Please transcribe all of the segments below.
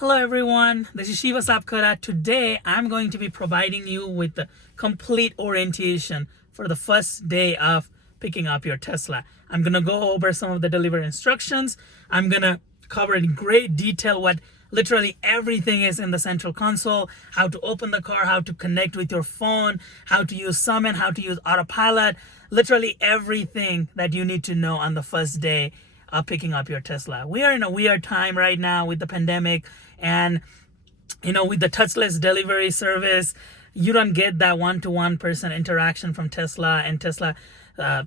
Hello everyone, this is Shiva Sapkara. Today I'm going to be providing you with the complete orientation for the first day of picking up your Tesla. I'm going to go over some of the delivery instructions. I'm going to cover in great detail what literally everything is in the central console, how to open the car, how to connect with your phone, how to use Summon, how to use Autopilot, literally everything that you need to know on the first day of picking up your Tesla. We are in a weird time right now with the pandemic, and with the touchless delivery service, you don't get that one-to-one person interaction from Tesla, and Tesla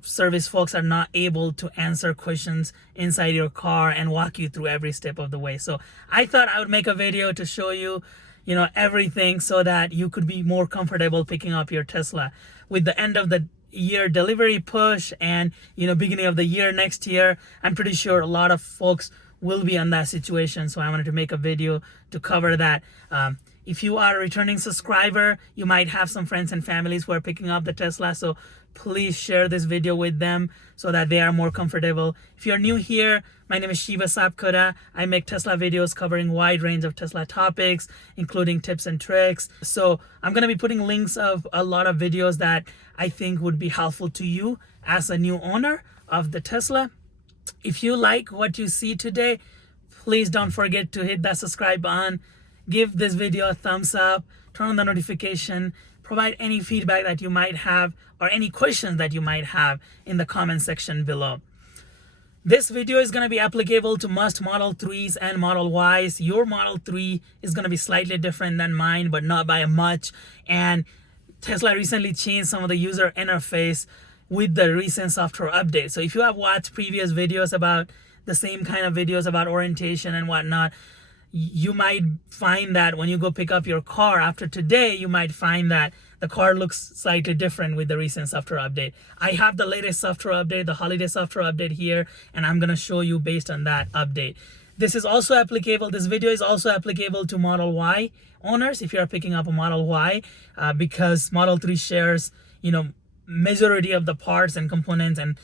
service folks are not able to answer questions inside your car and walk you through every step of the way. So I thought I would make a video to show you everything so that you could be more comfortable picking up your Tesla. With the end of the year delivery push and beginning of the year next year, I'm pretty sure a lot of folks will be in that situation, so I wanted to make a video to cover that. If you are a returning subscriber, you might have some friends and families who are picking up the Tesla, so please share this video with them so that they are more comfortable. If you're new here, my name is Shiva Sapkara. I make Tesla videos covering a wide range of Tesla topics, including tips and tricks. So I'm going to be putting links of a lot of videos that I think would be helpful to you as a new owner of the Tesla. If you like what you see today, please don't forget to hit that subscribe button, give this video a thumbs up, turn on the notification, provide any feedback that you might have or any questions that you might have in the comment section below. This video is going to be applicable to most Model 3s and Model Ys. Your Model 3 is going to be slightly different than mine, but not by much. And Tesla recently changed some of the user interface with the recent software update. So if you have watched previous videos about the same kind of videos about orientation and whatnot, you might find that when you go pick up your car after today, you might find that the car looks slightly different with the recent software update. I have the latest software update, the holiday software update here, and I'm going to show you based on that update. This video is also applicable to Model Y owners if you are picking up a Model Y, because Model 3 shares, majority of the parts and components, and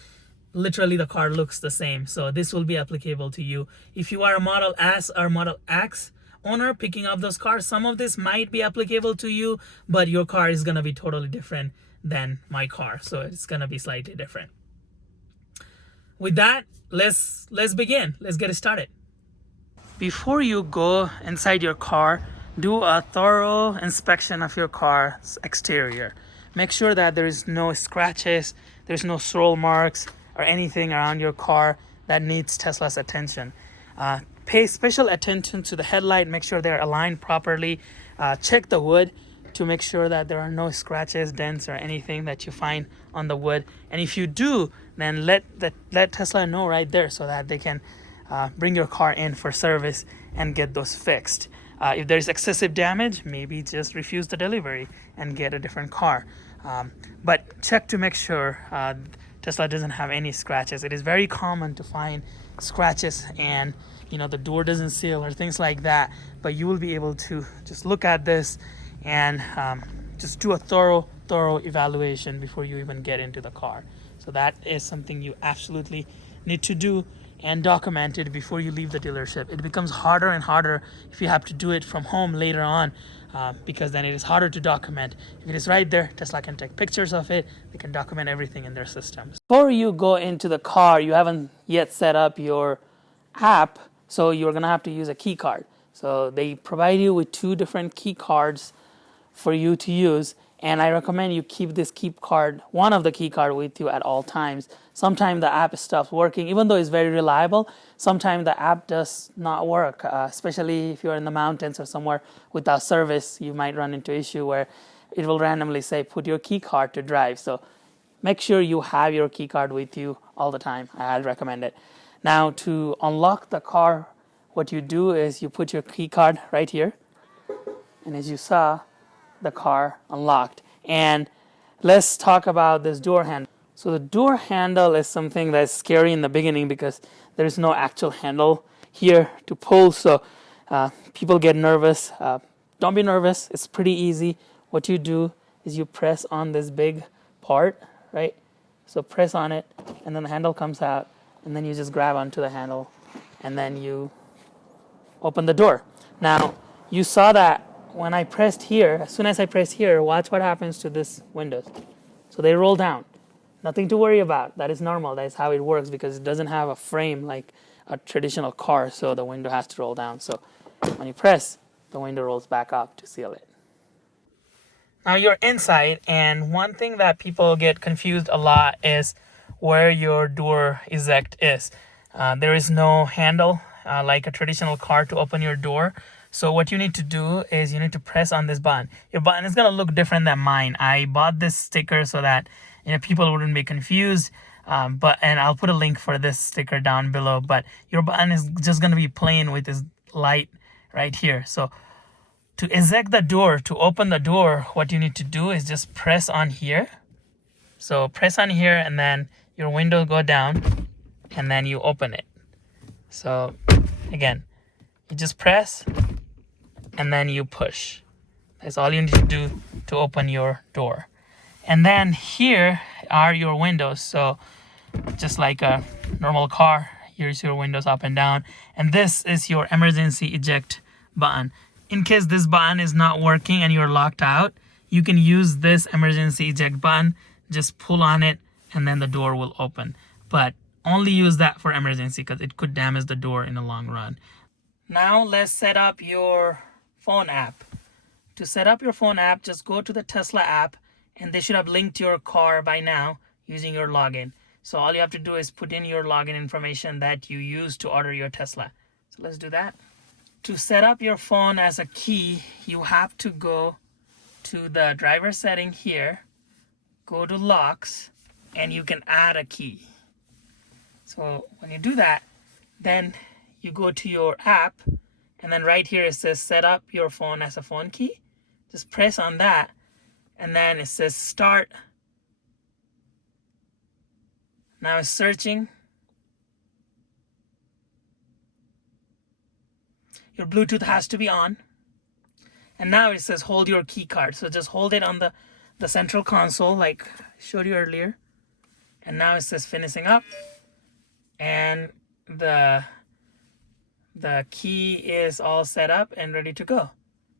literally the car looks the same. So this will be applicable to you. If you are a Model S or Model X owner picking up those cars, some of this might be applicable to you, but your car is going to be totally different than my car, so it's going to be slightly different. With that, let's begin. Let's get started. Before you go inside your car, do a thorough inspection of your car's exterior. Make sure that there is no scratches, there's no swirl marks or anything around your car that needs Tesla's attention. Pay special attention to the headlight. Make sure they're aligned properly. Check the wood to make sure that there are no scratches, dents, or anything that you find on the wood. And if you do, then let Tesla know right there so that they can bring your car in for service and get those fixed. If there's excessive damage, maybe just refuse the delivery and get a different car. But check to make sure Tesla doesn't have any scratches. It is very common to find scratches and the door doesn't seal or things like that. But you will be able to just look at this and just do a thorough evaluation before you even get into the car. So that is something you absolutely need to do and document it before you leave the dealership. It becomes harder and harder if you have to do it from home later on, because then it is harder to document. If it is right there, Tesla can take pictures of it. They can document everything in their systems. Before you go into the car, you haven't yet set up your app, so you're going to have to use a key card. So they provide you with 2 different key cards for you to use, and I recommend you keep this one of the key card with you at all times. Sometimes the app stops working, even though it's very reliable. Sometimes the app does not work, especially if you're in the mountains or somewhere without service. You might run into issue where it will randomly say, put your key card to drive. So make sure you have your key card with you all the time. I'd recommend it. Now, to unlock the car, what you do is you put your key card right here. And as you saw, the car unlocked. And let's talk about this door handle. So the door handle is something that's scary in the beginning because there's no actual handle here to pull. So people get nervous. Don't be nervous. It's pretty easy. What you do is you press on this big part, right? So press on it, and then the handle comes out, and then you just grab onto the handle, and then you open the door. Now, you saw that when I pressed here, as soon as I pressed here, watch what happens to this windows. So they roll down. Nothing to worry about. That is normal. That is how it works because it doesn't have a frame like a traditional car, so the window has to roll down. So when you press, the window rolls back up to seal it. Now you're inside, and one thing that people get confused a lot is where your door eject is. There is no handle like a traditional car to open your door. So what you need to do is you need to press on this button. Your button is going to look different than mine. I bought this sticker so that people wouldn't be confused. And I'll put a link for this sticker down below. But your button is just going to be plain with this light right here. So to eject the door, to open the door, what you need to do is just press on here. So press on here and then your window go down and then you open it. So again, you just press and then you push. That's all you need to do to open your door. And then here are your windows. So just like a normal car, here's your windows up and down. And this is your emergency eject button. In case this button is not working and you're locked out, you can use this emergency eject button. Just pull on it and then the door will open. But only use that for emergency because it could damage the door in the long run. Now let's set up your phone app. To set up your phone app, just go to the Tesla app and they should have linked your car by now using your login. So all you have to do is put in your login information that you use to order your Tesla. So let's do that. To set up your phone as a key, you have to go to the driver setting here, go to locks, and you can add a key. So when you do that, then you go to your app, and then right here it says set up your phone as a phone key. Just press on that, and then it says start. Now it's searching. Your Bluetooth has to be on. And now it says hold your key card. So just hold it on the central console like I showed you earlier. And now it says finishing up. And the key is all set up and ready to go.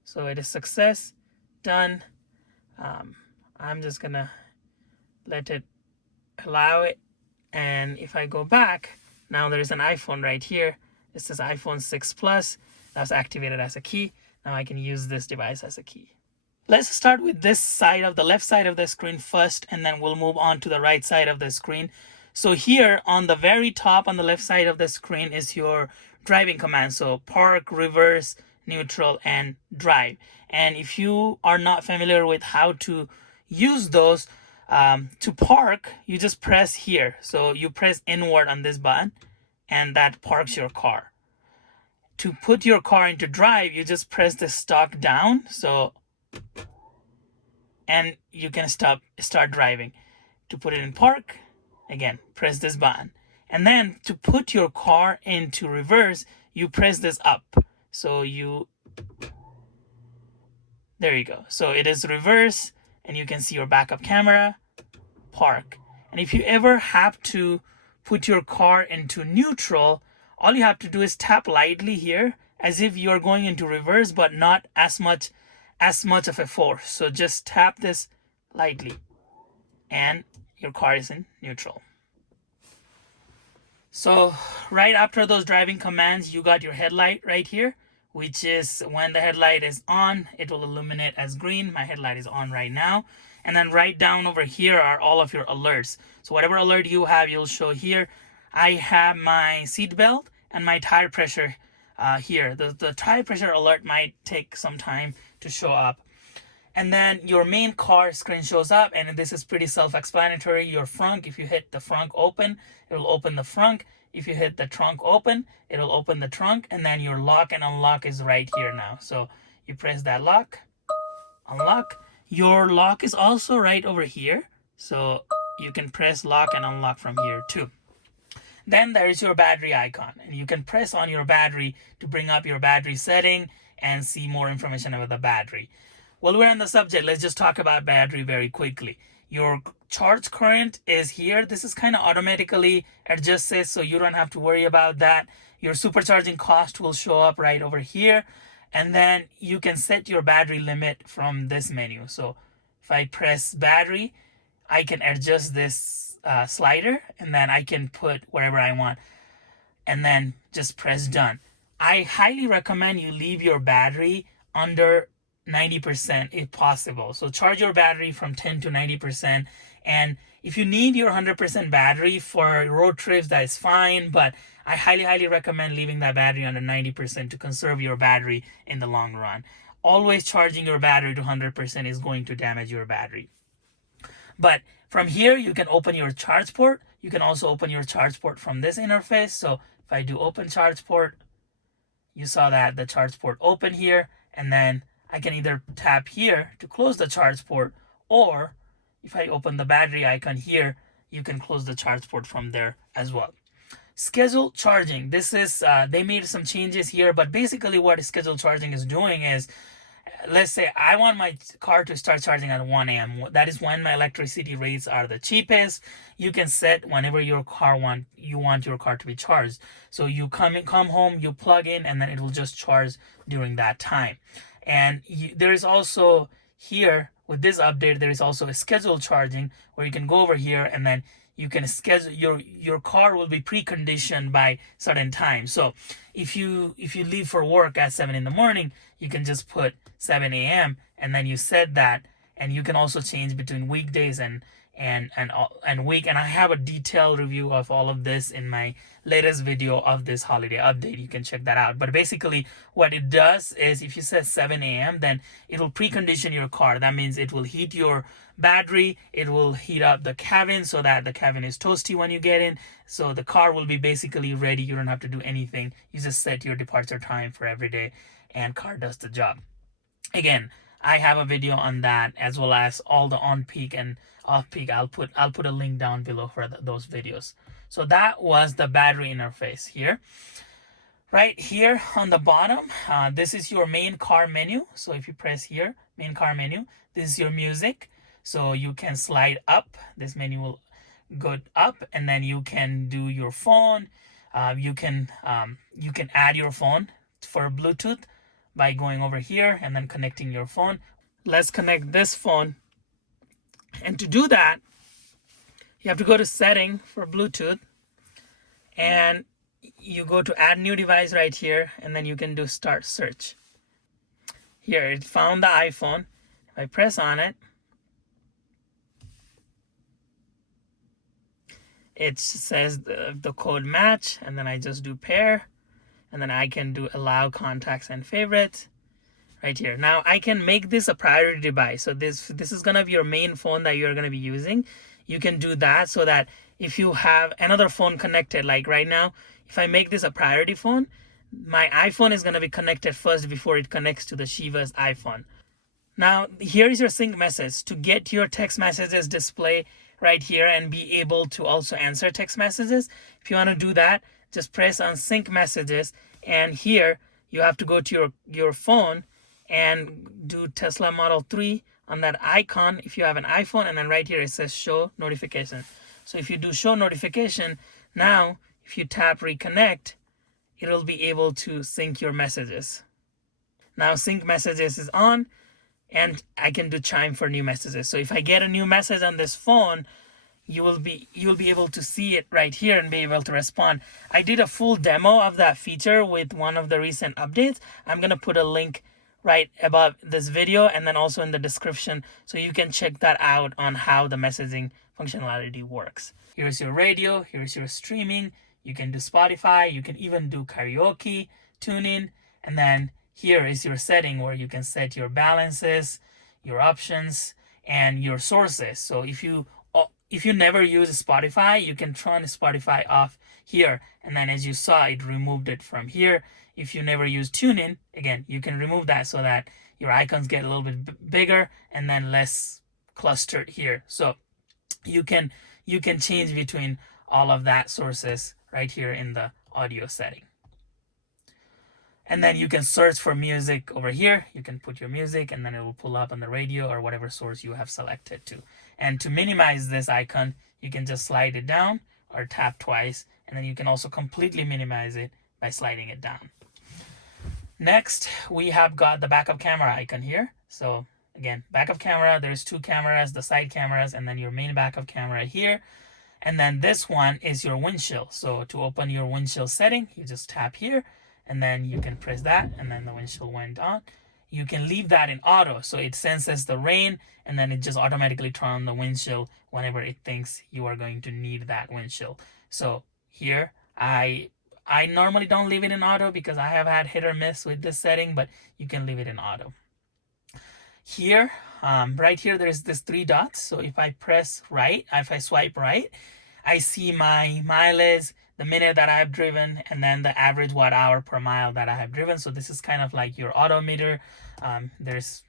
So it is success, done. I'm just gonna let it allow it. And if I go back, now there's an iPhone right here. It says iPhone 6 Plus. That's activated as a key. Now I can use this device as a key. Let's start with this side of the left side of the screen first, and then we'll move on to the right side of the screen. So here on the very top on the left side of the screen is your driving command. So park, reverse, neutral, and drive. And if you are not familiar with how to use those, to park, you just press here. So you press inward on this button and that parks your car. To put your car into drive, you just press the stalk down. So, and you can start driving. To put it in park, again, press this button. And then to put your car into reverse, you press this up. So there you go. So it is reverse and you can see your backup camera, park. And if you ever have to put your car into neutral, all you have to do is tap lightly here as if you're going into reverse, but not as much of a force. So just tap this lightly and your car is in neutral. So right after those driving commands, you got your headlight right here, which is when the headlight is on, it will illuminate as green. My headlight is on right now. And then right down over here are all of your alerts. So whatever alert you have, you'll show here. I have my seat belt and my tire pressure here. The tire pressure alert might take some time to show up. And then your main car screen shows up, and this is pretty self-explanatory. Your frunk, if you hit the frunk open, it will open the frunk. If you hit the trunk open, it will open the trunk. And then your lock and unlock is right here now. So you press that lock, unlock. Your lock is also right over here. So you can press lock and unlock from here too. Then there is your battery icon, and you can press on your battery to bring up your battery setting and see more information about the battery. While we're on the subject, let's just talk about battery very quickly. Your charge current is here. This is kind of automatically adjusted, so you don't have to worry about that. Your supercharging cost will show up right over here. And then you can set your battery limit from this menu. So if I press battery, I can adjust this slider, and then I can put wherever I want, and then just press done. I highly recommend you leave your battery under 90% if possible. So charge your battery from 10 to 90%. And if you need your 100% battery for road trips, that is fine. But I highly recommend leaving that battery under 90% to conserve your battery in the long run. Always charging your battery to 100% is going to damage your battery. But from here, you can open your charge port. You can also open your charge port from this interface. So if I do open charge port, you saw that the charge port open here, and then I can either tap here to close the charge port, or if I open the battery icon here, you can close the charge port from there as well. Scheduled charging. This is, they made some changes here, but basically what scheduled charging is doing is, let's say I want my car to start charging at 1 a.m. That is when my electricity rates are the cheapest. You can set whenever you want your car to be charged. So you come home, you plug in, and then it will just charge during that time. And there is also here with this update, there is also a scheduled charging where you can go over here, and then you can schedule your car will be preconditioned by certain time. So if you leave for work at 7 in the morning, you can just put 7 a.m. and then you set that, and you can also change between weekdays and week. And I have a detailed review of all of this in my latest video of this holiday update. You can check that out. But basically what it does is, if you set 7 a.m., then it will precondition your car. That means it will heat your battery, it will heat up the cabin so that the cabin is toasty when you get in. So the car will be basically ready. You don't have to do anything. You just set your departure time for every day, and car does the job. Again, I have a video on that, as well as all the on-peak and off-peak. I'll put a link down below for those videos. So that was the battery interface here. Right here on the bottom, this is your main car menu. So if you press here, main car menu, this is your music. So you can slide up. This menu will go up, and then you can do your phone. You can add your phone for Bluetooth by going over here and then connecting your phone. Let's connect this phone. And to do that, you have to go to setting for Bluetooth, and you go to add new device right here, and then you can do start search. Here, it found the iPhone. If I press on it, it says the code match, and then I just do pair, and then I can do allow contacts and favorites right here. Now I can make this a priority device. So this is gonna be your main phone that you're gonna be using. You can do that so that if you have another phone connected, like right now, if I make this a priority phone, my iPhone is gonna be connected first before it connects to the Shiva's iPhone. Now here is your sync message. To get your text messages display right here and be able to also answer text messages, if you want to do that, just press on sync messages, and here you have to go to your phone and do Tesla Model 3 on that icon if you have an iPhone, and then right here it says show notification. So if you do show notification, now if you tap reconnect, it will be able to sync your messages. Now sync messages is on, and I can do chime for new messages. So if I get a new message on this phone, you'll be able to see it right here and be able to respond. I did a full demo of that feature with one of the recent updates. I'm gonna put a link right above this video and then also in the description, so you can check that out on how the messaging functionality works. Here's your radio, here's your streaming. You can do Spotify, you can even do karaoke, tune in, and then here is your setting where you can set your balances, your options, and your sources. So if you never use Spotify, you can turn Spotify off here, and then as you saw, it removed it from here. If you never use TuneIn, again, you can remove that so that your icons get a little bit bigger and then less clustered here. So you can change between all of that sources right here in the audio setting. And then you can search for music over here. You can put your music, and then it will pull up on the radio or whatever source you have selected to. And to minimize this icon, you can just slide it down or tap twice, and then you can also completely minimize it by sliding it down. Next, we have got the backup camera icon here. So again, backup camera, there's two cameras, the side cameras, and then your main backup camera here. And then this one is your windshield. So to open your windshield setting, you just tap here, and then you can press that, and then the windshield went on. You can leave that in auto, so it senses the rain, and then it just automatically turns on the windshield whenever it thinks you are going to need that windshield. So here, I normally don't leave it in auto because I have had hit or miss with this setting, but you can leave it in auto. Here, right here, there's this three dots. So if I press right, if I swipe right, I see my mileage, the minute that I have driven, and then the average watt hour per mile that I have driven. So this is kind of like your odometer. There's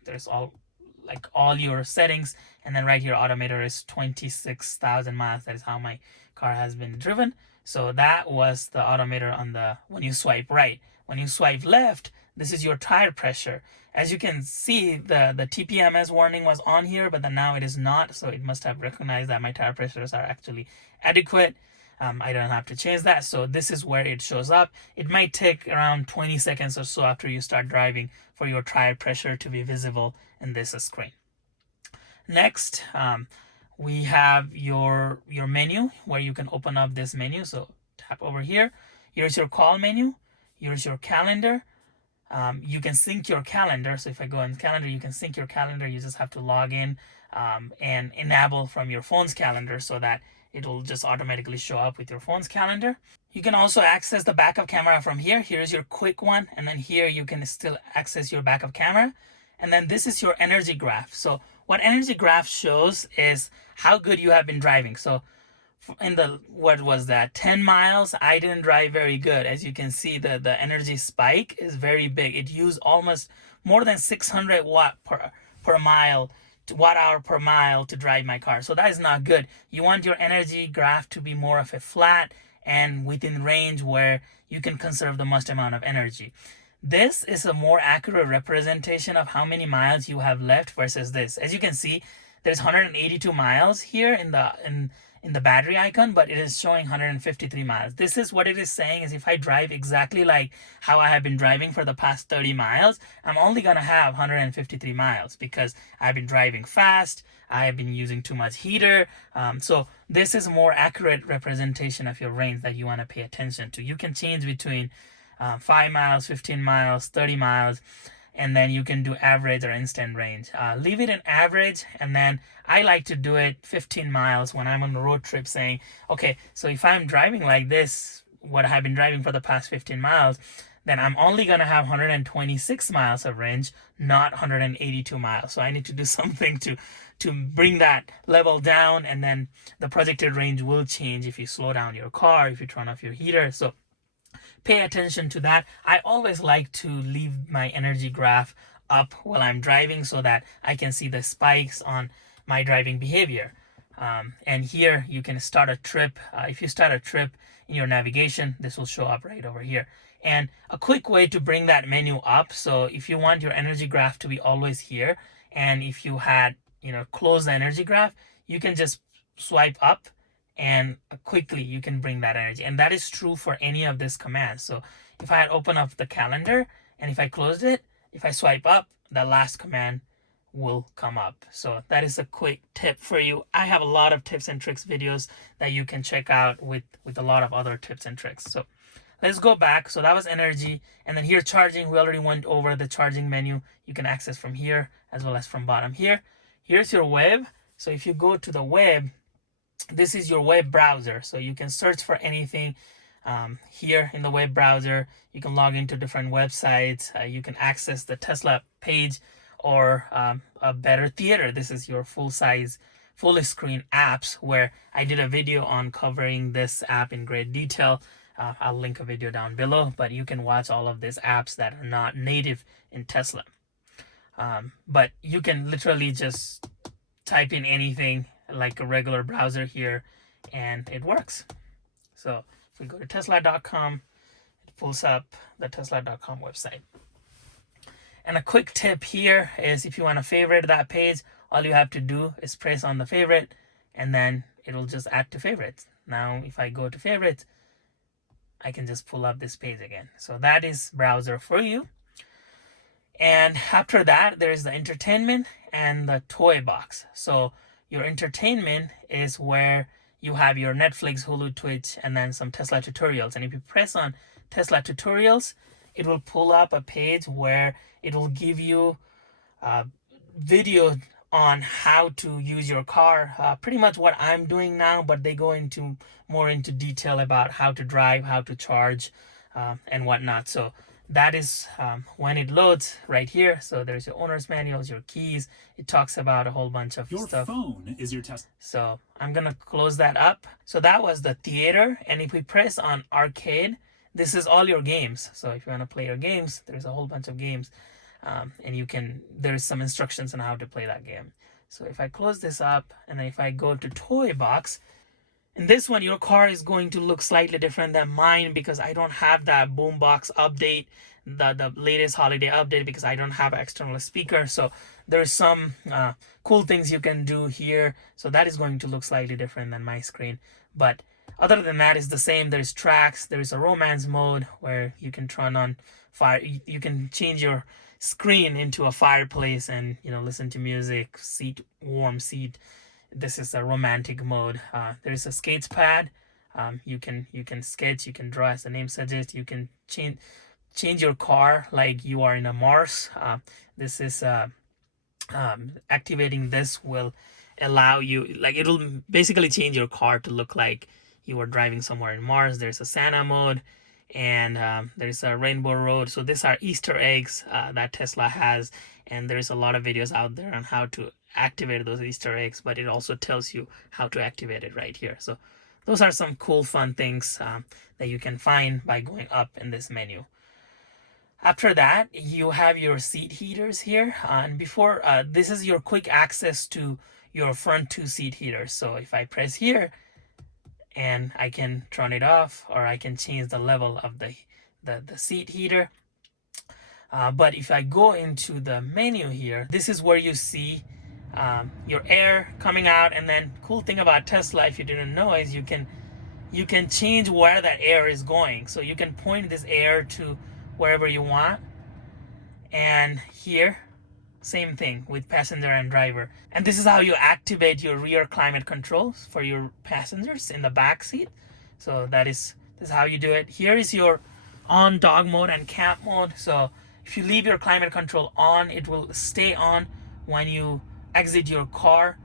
all your settings, and then right here, odometer is 26,000 miles. That is how my car has been driven. So that was the odometer on when you swipe right. When you swipe left, this is your tire pressure. As you can see, the TPMS warning was on here, but then now it is not. So it must have recognized that my tire pressures are actually adequate. I don't have to change that. So this is where it shows up. It might take around 20 seconds or so after you start driving for your tire pressure to be visible in this screen. Next, we have your menu where you can open up this menu. So tap over here. Here's your call menu. Here's your calendar. You can sync your calendar. So if I go in calendar, you can sync your calendar. You just have to log in and enable from your phone's calendar so that it will just automatically show up with your phone's calendar. You can also access the backup camera from here. Here's your quick one. And then here you can still access your backup camera. And then this is your energy graph. So what energy graph shows is how good you have been driving. So in what was that, 10 miles, I didn't drive very good. As you can see, the energy spike is very big. It used almost more than 600 watt hour per mile to drive my car. So that is not good. You want your energy graph to be more of a flat and within range where you can conserve the most amount of energy. This is a more accurate representation of how many miles you have left versus this. As you can see, there's 182 miles here in the battery icon, but it is showing 153 miles. This is what it is saying is if I drive exactly like how I have been driving for the past 30 miles, I'm only going to have 153 miles because I've been driving fast. I have been using too much heater. So this is a more accurate representation of your range that you want to pay attention to. You can change between 5 miles, 15 miles, 30 miles, and then you can do average or instant range. Leave it in average, and then I like to do it 15 miles when I'm on a road trip saying, okay, so if I'm driving like this, what I've been driving for the past 15 miles, then I'm only going to have 126 miles of range, not 182 miles. So I need to do something to bring that level down, and then the projected range will change if you slow down your car, if you turn off your heater. So pay attention to that. I always like to leave my energy graph up while I'm driving so that I can see the spikes on my driving behavior. And here you can start a trip. If you start a trip in your navigation, this will show up right over here. And a quick way to bring that menu up. So if you want your energy graph to be always here, and if you had, close the energy graph, you can just swipe up and quickly you can bring that energy. And that is true for any of this commands. So if I had opened up the calendar and if I closed it, if I swipe up, the last command will come up. So that is a quick tip for you. I have a lot of tips and tricks videos that you can check out with a lot of other tips and tricks. So let's go back. So that was energy. And then here, charging, we already went over the charging menu. You can access from here as well as from bottom here. Here's your web. So if you go to the web, this is your web browser. So you can search for anything here in the web browser. You can log into different websites. You can access the Tesla page or a better theater. This is your full screen apps, where I did a video on covering this app in great detail. I'll link a video down below, but you can watch all of these apps that are not native in Tesla. But you can literally just type in anything like a regular browser here and it works. So if we go to tesla.com, it pulls up the tesla.com website. And a quick tip here is if you want to favorite that page, all you have to do is press on the favorite and then it will just add to favorites. Now if I go to favorites, I can just pull up this page again. So that is browser for you. And after that, there's the entertainment and the toy box. So your entertainment is where you have your Netflix, Hulu, Twitch, and then some Tesla tutorials. And if you press on Tesla tutorials, it will pull up a page where it will give you video on how to use your car, pretty much what I'm doing now, but they go into more into detail about how to drive, how to charge, and whatnot. So that is when it loads right here. So there's your owner's manuals, your keys. It talks about a whole bunch of stuff. Your phone is your test. So I'm gonna close that up. So that was the theater, and if we press on arcade, this is all your games. So if you want to play your games, there's a whole bunch of games. And you can, there's some instructions on how to play that game. So if I close this up, and then if I go to Toybox, in this one your car is going to look slightly different than mine because I don't have that boombox update, the latest holiday update, because I don't have an external speaker. So there's some cool things you can do here. So that is going to look slightly different than my screen, but other than that, it's the same. There's tracks, there's a romance mode where you can turn on fire, you can change your screen into a fireplace and, you know, listen to music, warm seat. This is a romantic mode. There's a skates pad. You can sketch, you can draw, as the name suggests. You can change your car like you are in a Mars. This is activating this will allow you, like, it'll basically change your car to look like you are driving somewhere in Mars. There's a Santa mode, and there's a rainbow road. So these are Easter eggs that Tesla has, and there's a lot of videos out there on how to activate those Easter eggs, but it also tells you how to activate it right here. So those are some cool fun things that you can find by going up in this menu. After that, you have your seat heaters here, and before this is your quick access to your front 2 seat heaters. So if I press here, and I can turn it off, or I can change the level of the seat heater. But if I go into the menu here, this is where you see your air coming out. And then cool thing about Tesla, if you didn't know, is you can change where that air is going. So you can point this air to wherever you want. And here, same thing with passenger and driver. And this is how you activate your rear climate controls for your passengers in the back seat. So this is how you do it. Here is your on dog mode and camp mode. So if you leave your climate control on, it will stay on when you exit your car,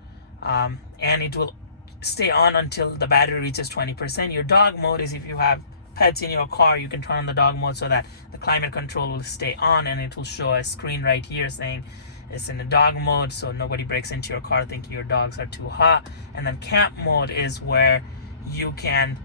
and it will stay on until the battery reaches 20%. Your dog mode is if you have pets in your car, you can turn on the dog mode so that the climate control will stay on, and it will show a screen right here saying it's in the dog mode, so nobody breaks into your car thinking your dogs are too hot. And then camp mode is where you can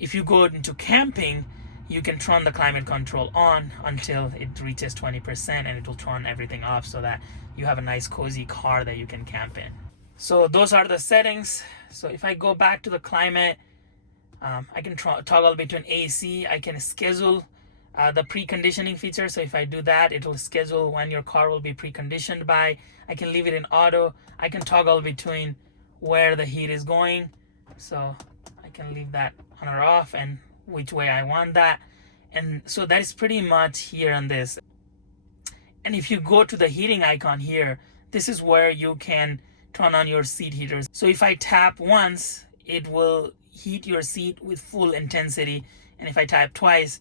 if you go into camping, you can turn the climate control on until it reaches 20%, and it will turn everything off so that you have a nice cozy car that you can camp in. So those are the settings. So if I go back to the climate, I can toggle between AC. I can schedule the preconditioning feature. So if I do that, it will schedule when your car will be preconditioned by. I can leave it in auto. I can toggle between where the heat is going. So I can leave that on or off and which way I want that. And so that is pretty much here on this. And if you go to the heating icon here, this is where you can turn on your seat heaters. So if I tap once, it will heat your seat with full intensity, and if I tap twice,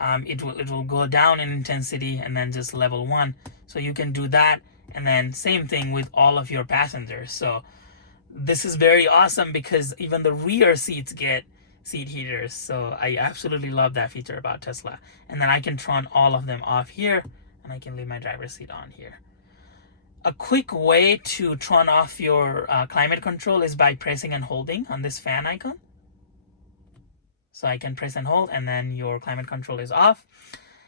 it will go down in intensity and then just level 1. So you can do that, and then same thing with all of your passengers. So this is very awesome because even the rear seats get seat heaters. So I absolutely love that feature about Tesla. And then I can turn all of them off here, and I can leave my driver's seat on here. A quick way to turn off your climate control is by pressing and holding on this fan icon. So I can press and hold, and then your climate control is off.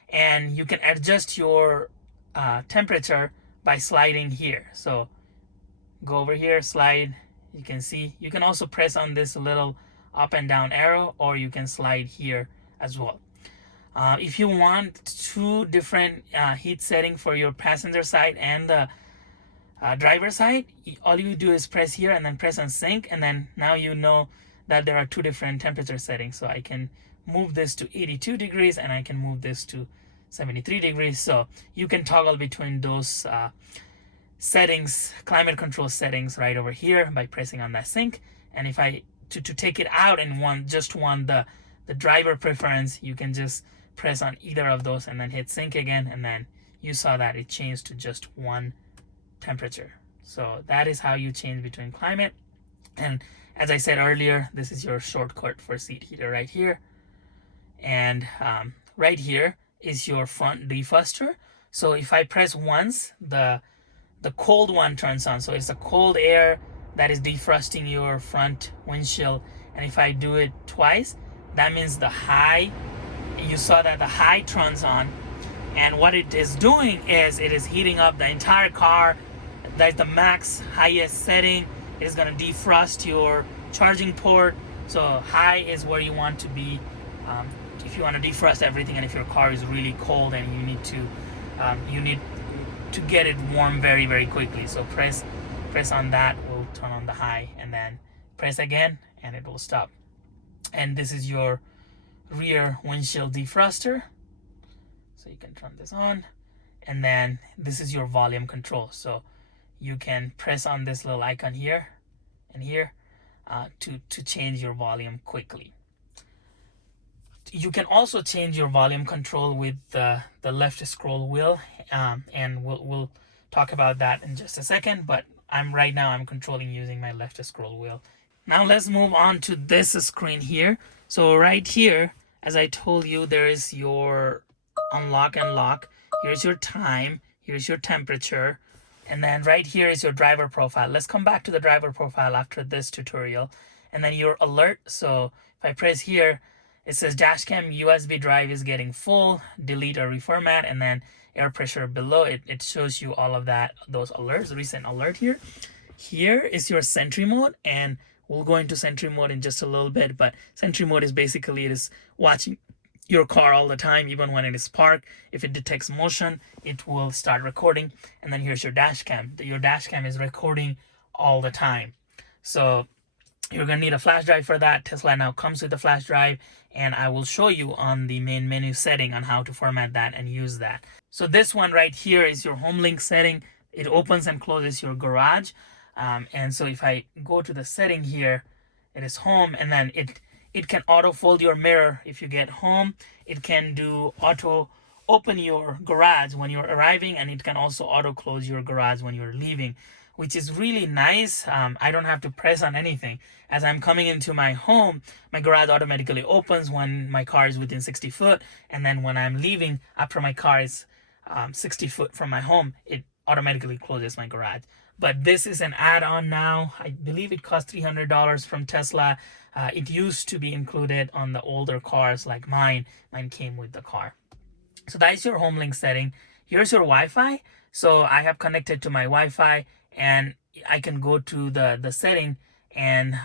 And you can adjust your temperature by sliding here. So go over here, slide. You can see, you can also press on this little up and down arrow, or you can slide here as well. If you want 2 different heat setting for your passenger side and the driver side, all you do is press here and then press on sync, and then now you know that there are 2 different temperature settings. So I can move this to 82 degrees and I can move this to 73 degrees. So you can toggle between those settings, climate control settings, right over here by pressing on that sync. And if I to take it out and just want the driver preference, you can just press on either of those and then hit sync again, and then you saw that it changed to just one temperature. So that is how you change between climate. And as I said earlier, this is your shortcut for seat heater right here. And right here is your front defroster. So if I press once, the cold one turns on. So it's the cold air that is defrosting your front windshield. And if I do it twice, that means the high, you saw that the high turns on. And what it is doing is it is heating up the entire car. That's the max highest setting. It is going to defrost your charging port. So high is where you want to be if you want to defrost everything, and if your car is really cold and you need to get it warm very, very quickly. So press on that, will turn on the high, and then press again and it will stop. And this is your rear windshield defroster. So you can turn this on, and then this is your volume control. So you can press on this little icon here and here to change your volume quickly. You can also change your volume control with the left scroll wheel, and we'll talk about that in just a second, but right now I'm controlling using my left scroll wheel. Now let's move on to this screen here. So right here, as I told you, there is your unlock and lock. Here's your time, here's your temperature, and then right here is your driver profile. Let's come back to the driver profile after this tutorial. And then your alert. So if I press here, it says dashcam USB drive is getting full, delete or reformat, and then air pressure below it. It shows you all of that, those alerts, recent alert here. Here is your sentry mode, and we'll go into sentry mode in just a little bit, but sentry mode is basically, it is watching your car all the time, even when it is parked. If it detects motion, it will start recording. And then here's your dash cam. Your dash cam is recording all the time. So you're going to need a flash drive for that. Tesla now comes with a flash drive, and I will show you on the main menu setting on how to format that and use that. So this one right here is your Homelink setting. It opens and closes your garage. And so if I go to the setting here, it is home, and then it can auto fold your mirror if you get home. It can do auto open your garage when you're arriving, and it can also auto close your garage when you're leaving, which is really nice. I don't have to press on anything. As I'm coming into my home, my garage automatically opens when my car is within 60 foot. And then when I'm leaving, after my car is 60 foot from my home, it automatically closes my garage. But this is an add-on now. I believe it costs $300 from Tesla. It used to be included on the older cars like mine. Mine came with the car. So that is your Homelink setting. Here's your Wi-Fi. So I have connected to my Wi-Fi, and I can go to the setting, and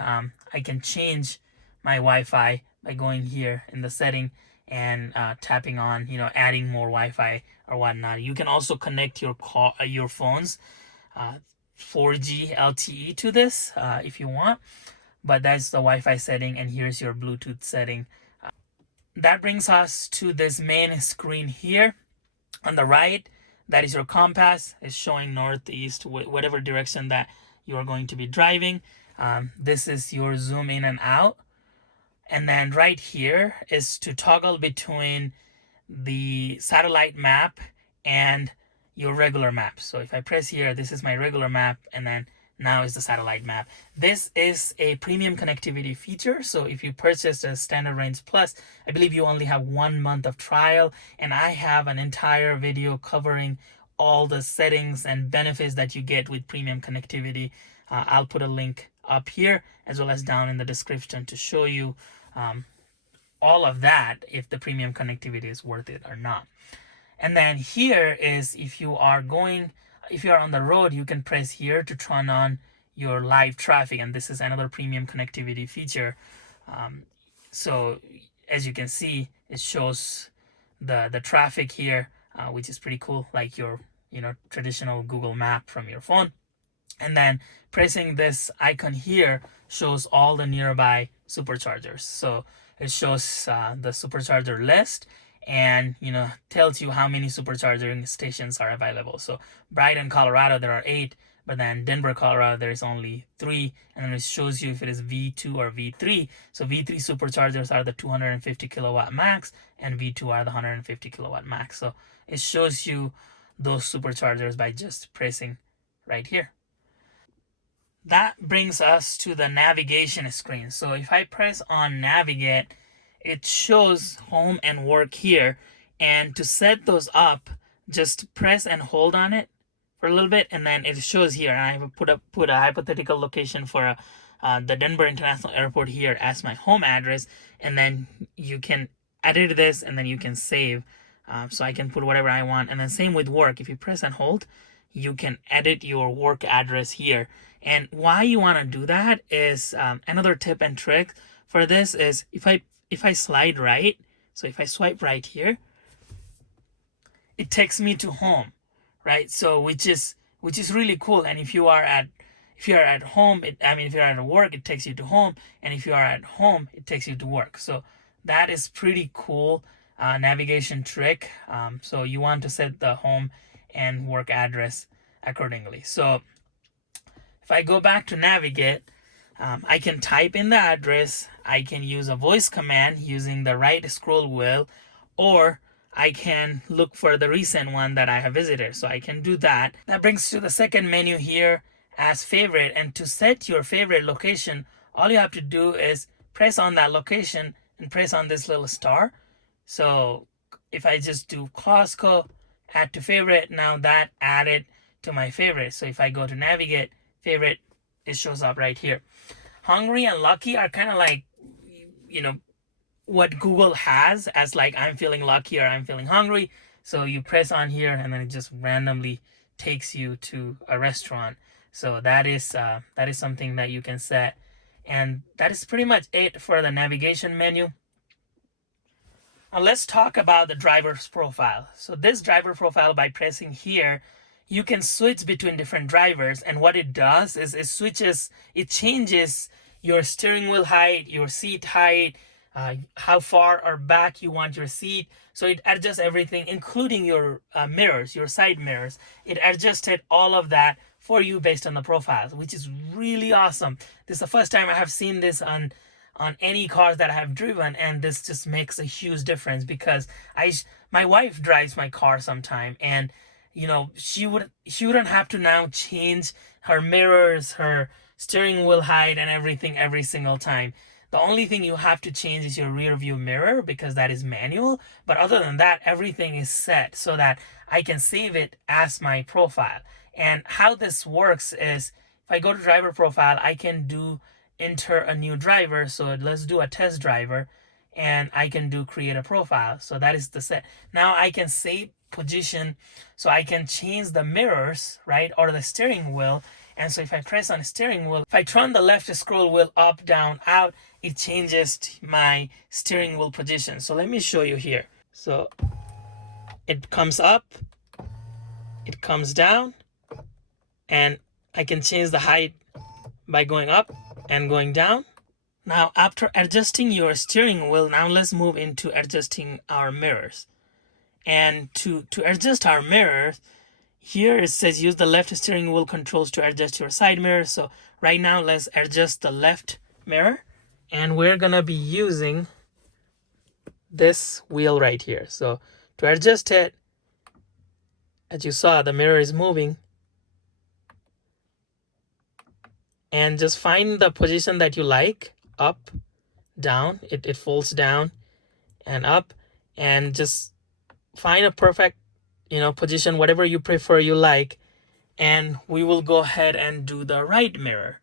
I can change my Wi-Fi by going here in the setting and tapping on, adding more Wi-Fi or whatnot. You can also connect your phones 4G LTE to this if you want, but that's the Wi-Fi setting, and here's your Bluetooth setting. That brings us to this main screen here. On the right, that is your compass. It's showing northeast, whatever direction that you are going to be driving. This is your zoom in and out. And then right here is to toggle between the satellite map and your regular map. So if I press here, this is my regular map, and then now is the satellite map. This is a premium connectivity feature. So if you purchase a Standard Range Plus, I believe you only have 1 month of trial, and I have an entire video covering all the settings and benefits that you get with premium connectivity. I'll put a link up here as well as down in the description to show you all of that, if the premium connectivity is worth it or not. And then here is if you are on the road, you can press here to turn on your live traffic, and this is another premium connectivity feature. So as you can see, it shows the traffic here, which is pretty cool, like your traditional Google map from your phone. And then pressing this icon here shows all the nearby superchargers. So it shows the supercharger list, and tells you how many supercharging stations are available. So Brighton, Colorado, there are 8, but then Denver, Colorado, there's only 3, and then it shows you if it is V2 or V3. So V3 superchargers are the 250 kilowatt max, and V2 are the 150 kilowatt max. So it shows you those superchargers by just pressing right here. That brings us to the navigation screen. So if I press on navigate, it shows home and work here. And to set those up, just press and hold on it for a little bit, and then it shows here. I have put a hypothetical location for the Denver International Airport here as my home address, and then you can edit this, and then you can save. So I can put whatever I want. And then same with work. If you press and hold, you can edit your work address here. And why you want to do that is another tip and trick for this is if I slide right, so if I swipe right here, it takes me to home, right? So which is really cool. And if you're at home, if you're at work, it takes you to home, and if you are at home, it takes you to work. So that is pretty cool navigation trick. So you want to set the home and work address accordingly. So if I go back to navigate, I can type in the address. I can use a voice command using the right scroll wheel, or I can look for the recent one that I have visited. So I can do that. That brings to the second menu here as favorite. And to set your favorite location, all you have to do is press on that location and press on this little star. So if I just do Costco, add to favorite, now that added to my favorite. So if I go to navigate, favorite, it shows up right here. Hungry and lucky are kind of like, what Google has as like I'm feeling lucky or I'm feeling hungry. So you press on here, and then it just randomly takes you to a restaurant. So that is something that you can set. And that is pretty much it for the navigation menu. Now let's talk about the driver's profile. So this driver profile, by pressing here, you can switch between different drivers, and what it does is it changes your steering wheel height, your seat height, how far or back you want your seat. So it adjusts everything, including your mirrors, your side mirrors. It adjusted all of that for you based on the profiles, which is really awesome. This is the first time I have seen this on any cars that I have driven, and this just makes a huge difference because my wife drives my car sometime, and she wouldn't have to now change her mirrors, her steering wheel height, and everything every single time. The only thing you have to change is your rear view mirror, because that is manual. But other than that, everything is set so that I can save it as my profile. And how this works is if I go to driver profile, I can enter a new driver. So let's do a test driver, and I can do create a profile. So that is the set. Now I can save position, so I can change the mirrors, right, or the steering wheel. And so if I press on the steering wheel, if I turn the left scroll wheel up, down, out, it changes my steering wheel position. So let me show you here. So it comes up, it comes down, and I can change the height by going up and going down. Now after adjusting your steering wheel, now let's move into adjusting our mirrors. And to adjust our mirrors, here it says use the left steering wheel controls to adjust your side mirror. So right now let's adjust the left mirror, and we're gonna be using this wheel right here. So to adjust it, as you saw, the mirror is moving, and just find the position that you like, up, down, it folds down and up, and just find a perfect position, whatever you prefer, you like. And we will go ahead and do the right mirror.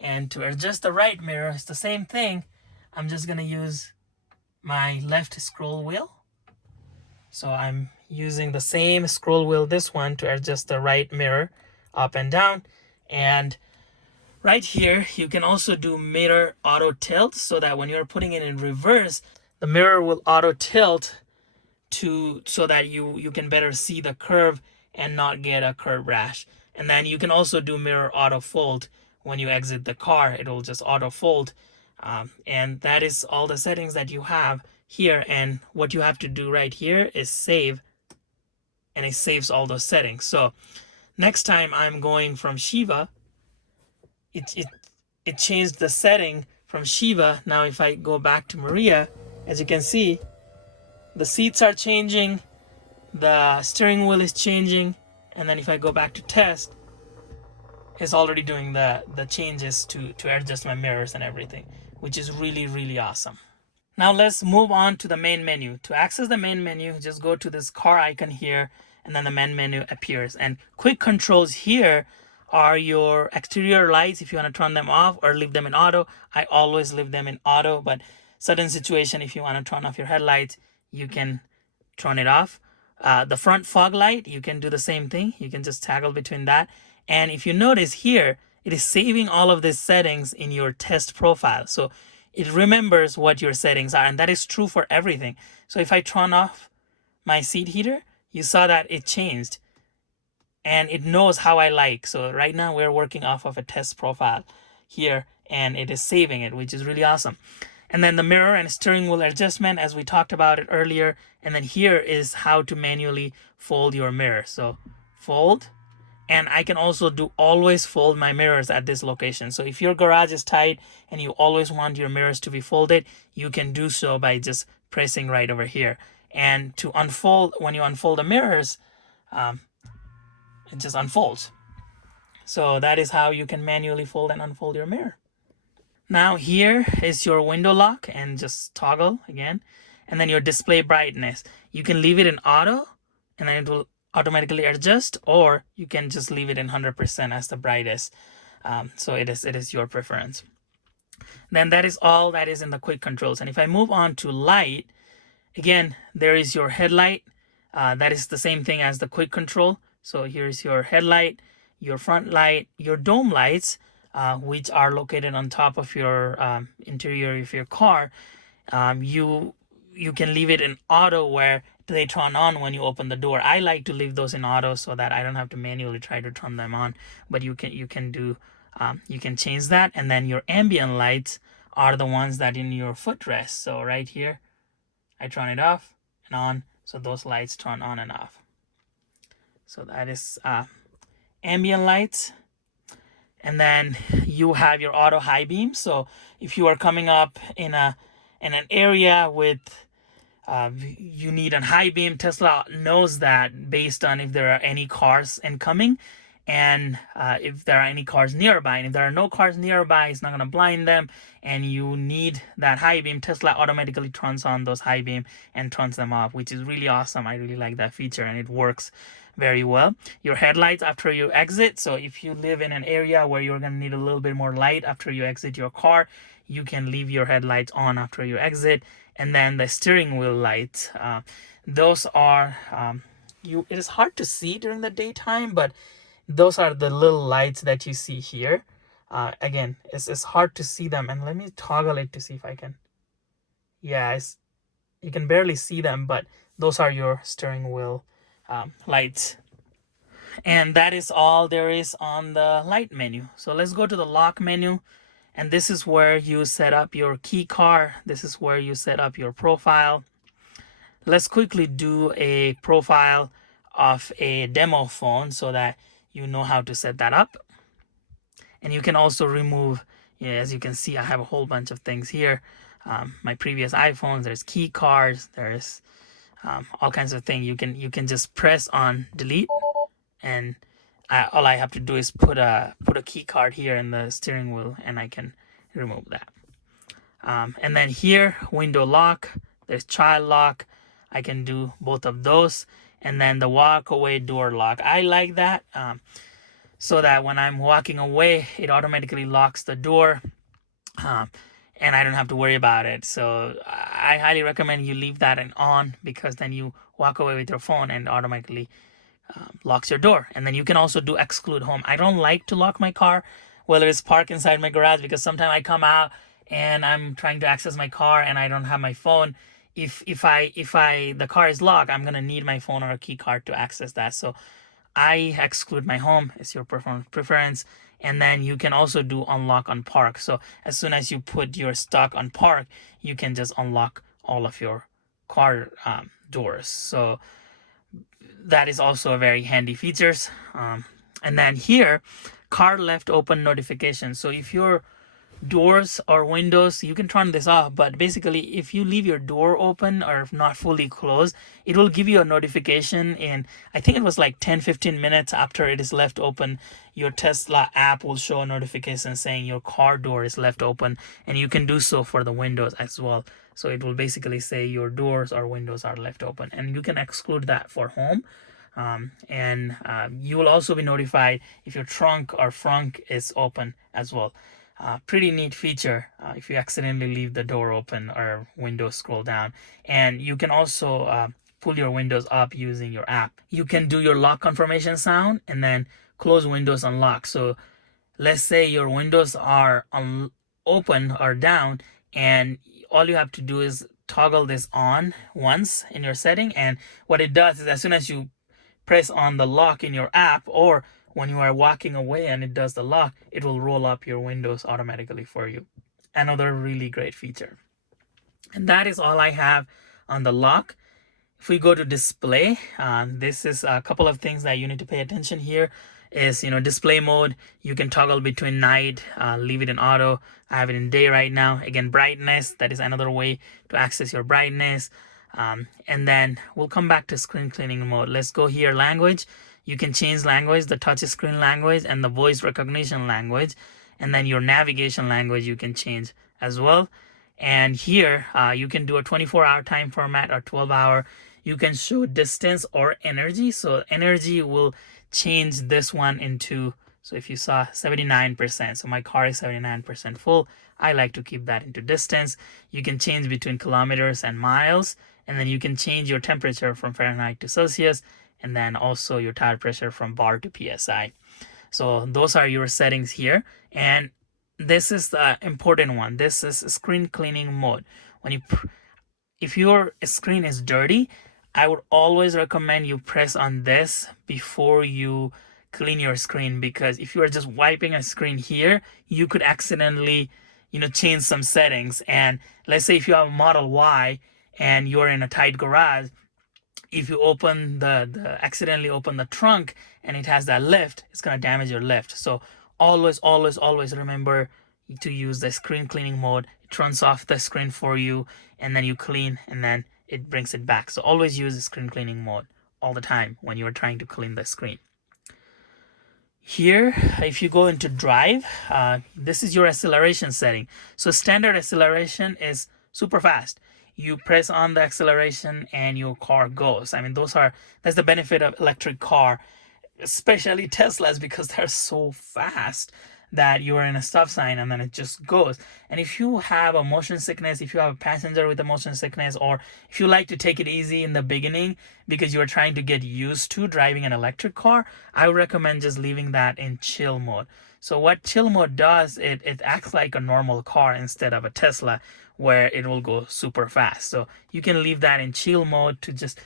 And to adjust the right mirror, it's the same thing. I'm just gonna use my left scroll wheel. So I'm using the same scroll wheel, this one, to adjust the right mirror up and down. And right here, you can also do mirror auto tilt, so that when you're putting it in reverse, the mirror will auto tilt so that you can better see the curve and not get a curve rash. And then you can also do mirror auto fold. When you exit the car, it will just auto fold And that is all the settings that you have here. And what you have to do right here is save, and it saves all those settings. So next time I'm going from Shiva, it changed the setting from Shiva. Now if I go back to Maria, as you can see, the seats are changing, the steering wheel is changing, and then if I go back to test, it's already doing the changes to adjust my mirrors and everything, which is really, really awesome. Now let's move on to the main menu. To access the main menu, just go to this car icon here, and then the main menu appears. And quick controls here are your exterior lights if you want to turn them off or leave them in auto. I always leave them in auto, but certain situation, if you want to turn off your headlights, you can turn it off. The front fog light, you can do the same thing. You can just toggle between that. And if you notice here, it is saving all of these settings in your test profile. So it remembers what your settings are, and that is true for everything. So if I turn off my seat heater, you saw that it changed, and it knows how I like. So right now we're working off of a test profile here, and it is saving it, which is really awesome. And then the mirror and steering wheel adjustment, as we talked about it earlier. And then here is how to manually fold your mirror. So fold, and I can also do always fold my mirrors at this location. So if your garage is tight and you always want your mirrors to be folded, you can do so by just pressing right over here. And to unfold, when you unfold the mirrors, it just unfolds. So that is how you can manually fold and unfold your mirror. Now here is your window lock, and just toggle again. And then your display brightness. You can leave it in auto, and then it will automatically adjust, or you can just leave it in 100% as the brightest. So it is your preference. Then that is all that is in the quick controls. And if I move on to light, again, there is your headlight. That is the same thing as the quick control. So here's your headlight, your front light, your dome lights, which are located on top of your interior of your car. You can leave it in auto, where they turn on when you open the door. I like to leave those in auto so that I don't have to manually try to turn them on. But you can do you can change that. And then your ambient lights are the ones that in your footrest. So right here, I turn it off and on, so those lights turn on and off. So that is ambient lights. And then you have your auto high beam. So if you are coming up in an area with you need a high beam, Tesla knows that based on if there are any cars incoming, and if there are any cars nearby. And if there are no cars nearby, it's not going to blind them, and you need that high beam, Tesla automatically turns on those high beam and turns them off, which is really awesome. I really like that feature, and it works very well. Your headlights after you exit. So if you live in an area where you're going to need a little bit more light after you exit your car, you can leave your headlights on after you exit. And then the steering wheel lights, those are it is hard to see during the daytime, but those are the little lights that you see here. Again, it's hard to see them, and let me toggle it to see if I can. Yeah, you can barely see them, but those are your steering wheel lights. And that is all there is on the light menu. So let's go to the lock menu. And this is where you set up your key card. This is where you set up your profile. Let's quickly do a profile of a demo phone so that you know how to set that up. And you can also remove, as you can see, I have a whole bunch of things here. My previous iPhones, there's key cards, there's all kinds of things. You can just press on delete, and all I have to do is put a key card here in the steering wheel, and I can remove that. And then here, window lock, there's child lock. I can do both of those. And then the walk away door lock. I like that so that when I'm walking away, it automatically locks the door, and I don't have to worry about it. So I highly recommend you leave that on, because then you walk away with your phone and automatically locks your door. And then you can also do exclude home. I don't like to lock my car, whether it's parked inside my garage, because sometimes I come out and I'm trying to access my car and I don't have my phone. If the car is locked, I'm gonna need my phone or a key card to access that. So I exclude my home. It's your preference. And then you can also do unlock on park. So as soon as you put your stock on park, you can just unlock all of your car doors. So that is also a very handy features. And then here, car left open notification. So if your doors or windows, you can turn this off, but basically if you leave your door open or not fully closed, it will give you a notification. And I think it was like 10-15 minutes after it is left open, your Tesla app will show a notification saying your car door is left open, and you can do so for the windows as well. So it will basically say your doors or windows are left open, and you can exclude that for home. You will also be notified if your trunk or frunk is open as well. Pretty neat feature if you accidentally leave the door open or windows scroll down. And you can also pull your windows up using your app. You can do your lock confirmation sound and then close windows unlock. So let's say your windows are open or down, and all you have to do is toggle this on once in your setting, and what it does is as soon as you press on the lock in your app, or when you are walking away and it does the lock, it will roll up your windows automatically for you. Another really great feature. And that is all I have on the lock. If we go to display, this is a couple of things that you need to pay attention here. Is display mode, you can toggle between night, leave it in auto. I have it in day right now. Again, brightness, that is another way to access your brightness. And then we'll come back to screen cleaning mode. Let's go here, language. You can change language, the touch screen language and the voice recognition language, and then your navigation language you can change as well. And here you can do a 24-hour time format or 12-hour. You can show distance or energy. So energy will change this one into, so if you saw 79%, so my car is 79% full, I like to keep that into distance. You can change between kilometers and miles, and then you can change your temperature from Fahrenheit to Celsius, and then also your tire pressure from bar to PSI. So those are your settings here. And this is the important one. This is screen cleaning mode. If your screen is dirty, I would always recommend you press on this before you clean your screen, because if you are just wiping a screen here, you could accidentally change some settings. And let's say if you have a Model Y and you're in a tight garage, if you open accidentally open the trunk and it has that lift, it's going to damage your lift. So always remember to use the screen cleaning mode. It turns off the screen for you, and then you clean, and then it brings it back. So always use the screen cleaning mode all the time when you are trying to clean the screen. Here, if you go into drive, this is your acceleration setting. So standard acceleration is super fast. You press on the acceleration and your car goes. I mean, that's the benefit of electric car, especially Teslas, because they're so fast that you are in a stop sign and then it just goes. And if you have a motion sickness, if you have a passenger with a motion sickness, or if you like to take it easy in the beginning because you are trying to get used to driving an electric car, I would recommend just leaving that in chill mode. So what chill mode does, it acts like a normal car instead of a Tesla, where it will go super fast. So you can leave that in chill mode to just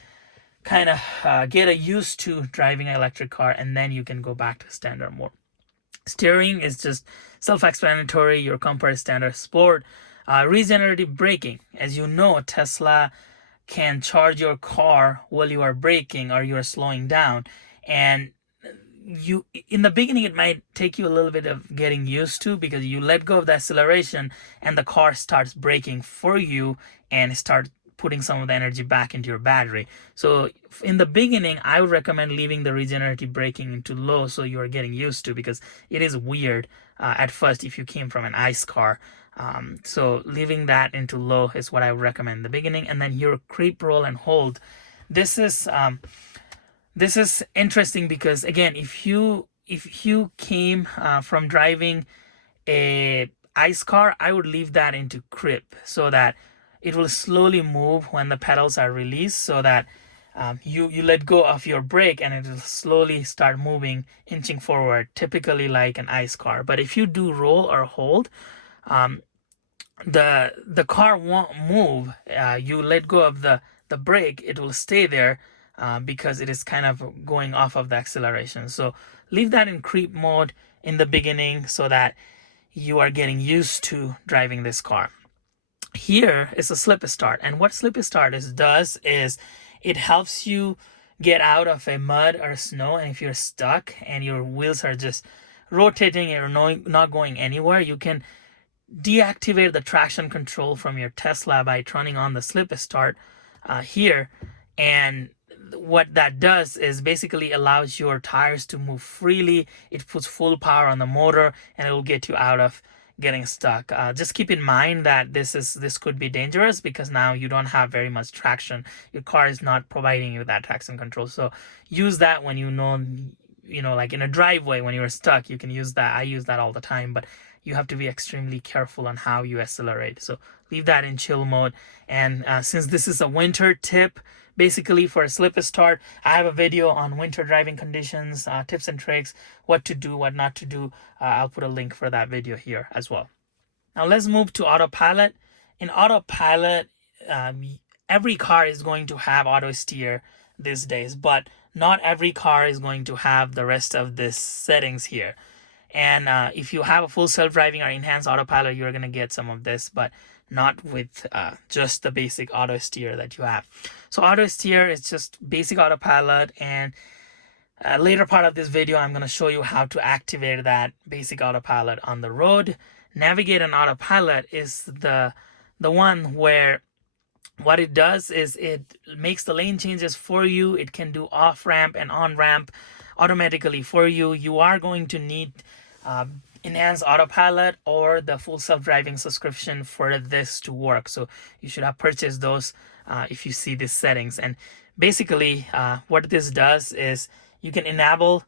kind of get used to driving an electric car, and then you can go back to standard mode. Steering is just self-explanatory. Your comfort is standard sport. Regenerative braking. As you know, Tesla can charge your car while you are braking or you are slowing down. And in the beginning, it might take you a little bit of getting used to, because you let go of the acceleration and the car starts braking for you and start putting some of the energy back into your battery. So in the beginning, I would recommend leaving the regenerative braking into low so you are getting used to, because it is weird at first if you came from an ICE car. So leaving that into low is what I would recommend in the beginning. And then your creep, roll, and hold. This is interesting because, again, if you came from driving a ICE car, I would leave that into creep so that it will slowly move when the pedals are released, so that you let go of your brake and it will slowly start moving, inching forward, typically like an ICE car. But if you do roll or hold, the car won't move. You let go of the brake, it will stay there because it is kind of going off of the acceleration. So leave that in creep mode in the beginning so that you are getting used to driving this car. Here is a slip start, and what slip start does is it helps you get out of a mud or snow, and if you're stuck and your wheels are just rotating or not going anywhere, you can deactivate the traction control from your Tesla by turning on the slip start here. And what that does is basically allows your tires to move freely. It puts full power on the motor and it will get you out of getting stuck. Just keep in mind that this could be dangerous because now you don't have very much traction. Your car is not providing you that traction control. So use that when you know, like in a driveway when you're stuck, you can use that. I use that all the time, but you have to be extremely careful on how you accelerate. So leave that in chill mode. And since this is a winter tip, basically for a slip start, I have a video on winter driving conditions, tips and tricks, what to do, what not to do. I'll put a link for that video here as well. Now let's move to Autopilot. In Autopilot, every car is going to have auto steer these days, but not every car is going to have the rest of this settings here. And if you have a full self-driving or enhanced autopilot, you're going to get some of this, but not with just the basic auto steer that you have. So auto steer is just basic autopilot, and later part of this video I'm going to show you how to activate that basic autopilot on the road. Navigate and autopilot is the one where what it does is it makes the lane changes for you. It can do off ramp and on ramp automatically for you. You are going to need enhanced autopilot or the full self-driving subscription for this to work. So you should have purchased those if you see these settings. And basically what this does is you can enable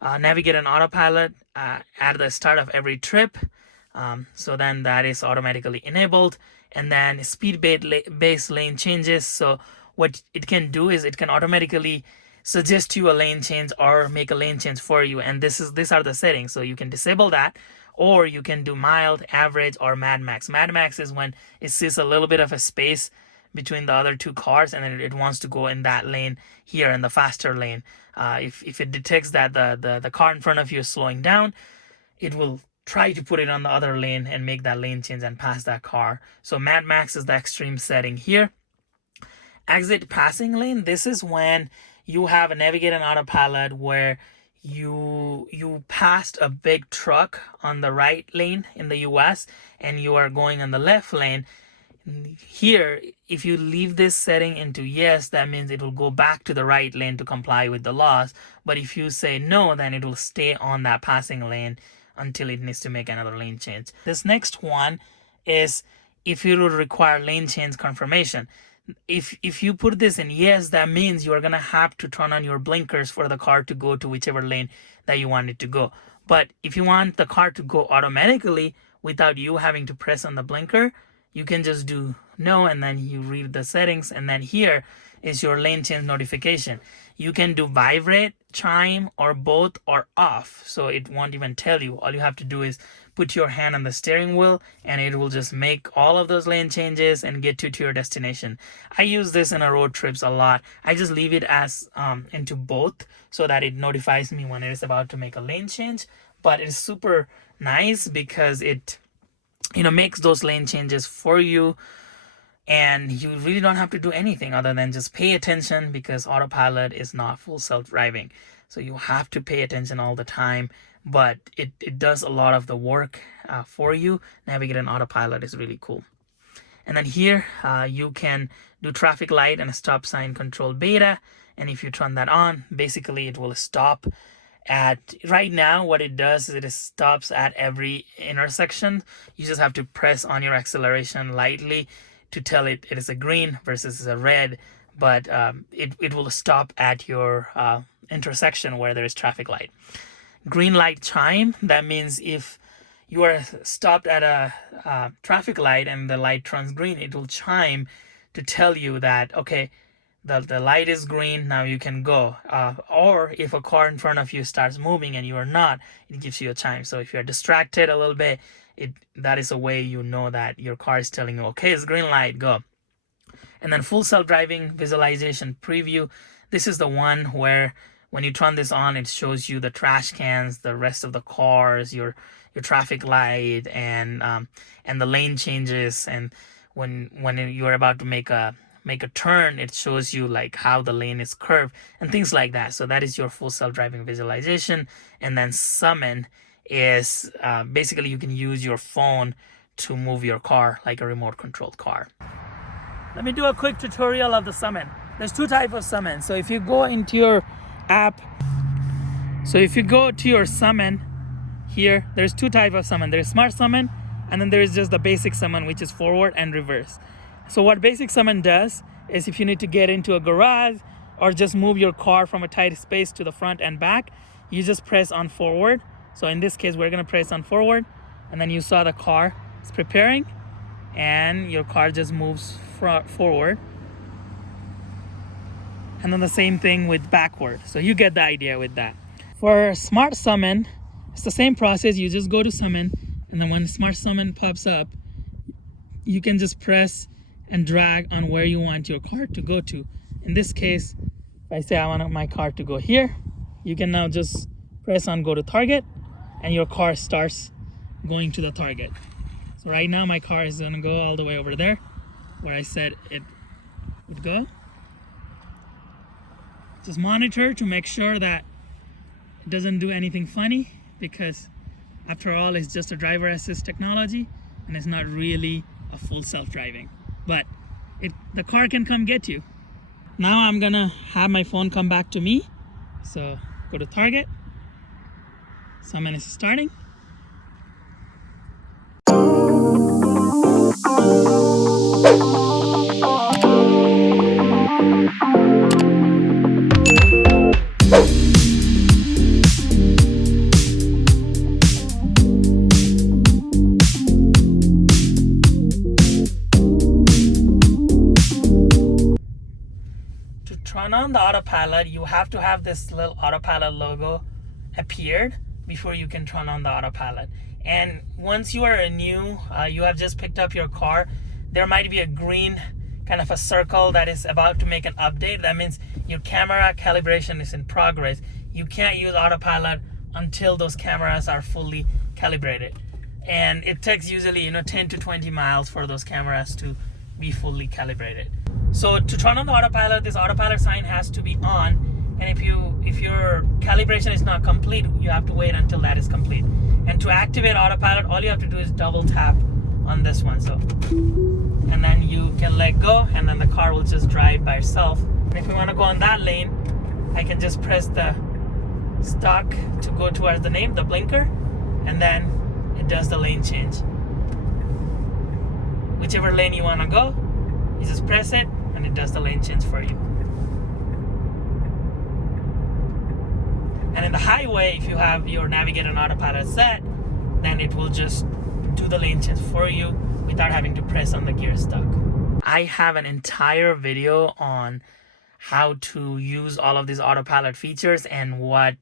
navigate and autopilot at the start of every trip. So then that is automatically enabled. And then speed-based lane changes. So what it can do is it can automatically suggest you a lane change or make a lane change for you. And these are the settings. So you can disable that, or you can do mild, average, or Mad Max. Mad Max is when it sees a little bit of a space between the other two cars and then it wants to go in that lane here, in the faster lane. If it detects that the car in front of you is slowing down, it will try to put it on the other lane and make that lane change and pass that car. So Mad Max is the extreme setting here. Exit passing lane, this is when you have a navigate and autopilot where you passed a big truck on the right lane in the US and you are going on the left lane. Here, if you leave this setting into yes, that means it will go back to the right lane to comply with the laws. But if you say no, then it will stay on that passing lane until it needs to make another lane change. This next one is if you will require lane change confirmation. If you put this in yes, that means you are going to have to turn on your blinkers for the car to go to whichever lane that you want it to go. But if you want the car to go automatically without you having to press on the blinker, you can just do no, and then you read the settings, and then here is your lane change notification. You can do vibrate, chime, or both, or off, so it won't even tell you. All you have to do is put your hand on the steering wheel and it will just make all of those lane changes and get you to your destination. I use this in a road trips a lot. I just leave it as into both so that it notifies me when it is about to make a lane change. But it's super nice because it makes those lane changes for you, and you really don't have to do anything other than just pay attention, because autopilot is not full self-driving. So you have to pay attention all the time, but it does a lot of the work for you. Navigate and autopilot is really cool. And then here you can do traffic light and stop sign control beta. And if you turn that on, basically it will stop at, right now what it does is it stops at every intersection. You just have to press on your acceleration lightly to tell it is a green versus a red, but it will stop at your intersection where there is traffic light. Green light chime, that means if you are stopped at a traffic light and the light turns green, it will chime to tell you that, okay, the light is green, now you can go. Or if a car in front of you starts moving and you are not, it gives you a chime. So if you're distracted a little bit, that is a way you know that your car is telling you, okay, it's green light, go. And then full self-driving visualization preview. this is the one where when you turn this on, it shows you the trash cans, the rest of the cars, your traffic light, and the lane changes. And when you're about to make a turn, it shows you like how the lane is curved and things like that. So that is your full self-driving visualization. And then summon is basically you can use your phone to move your car like a remote controlled car. Let me do a quick tutorial of the summon. There's two types of summon. So if you go into your app, so if you go to your summon here, there's two types of summon. There's smart summon, and then there's just the basic summon, which is forward and reverse. So what basic summon does is if you need to get into a garage or just move your car from a tight space to the front and back, you just press on forward. So in this case, we're gonna press on forward, and then you saw the car is preparing and your car just moves forward. And then the same thing with backward. So you get the idea with that. For smart summon, it's the same process. You just go to summon, and then when smart summon pops up, you can just press and drag on where you want your car to go to. In this case, if I say I want my car to go here, you can now just press on go to target, and your car starts going to the target. So right now my car is gonna go all the way over there where I said it would go. Just monitor to make sure that it doesn't do anything funny, because after all, it's just a driver assist technology and it's not really a full self-driving, but the car can come get you. Now I'm gonna have my phone come back to me. So go to target, summon is starting. Turn on the autopilot, you have to have this little autopilot logo appeared before you can turn on the autopilot. And once you are new, you have just picked up your car, there might be a green kind of a circle that is about to make an update. That means your camera calibration is in progress. You can't use autopilot until those cameras are fully calibrated. And it takes usually 10 to 20 miles for those cameras to be fully calibrated. So to turn on the autopilot, this autopilot sign has to be on, and if your calibration is not complete, you have to wait until that is complete. And to activate autopilot, all you have to do is double tap on this one. So, and then you can let go, and then the car will just drive by itself. And if we want to go on that lane, I can just press the stock to go towards the name, the blinker, and then it does the lane change. Whichever lane you want to go, you just press it and it does the lane change for you. And in the highway, if you have your Navigate and Autopilot set, then it will just do the lane change for you without having to press on the gear stock. I have an entire video on how to use all of these autopilot features and what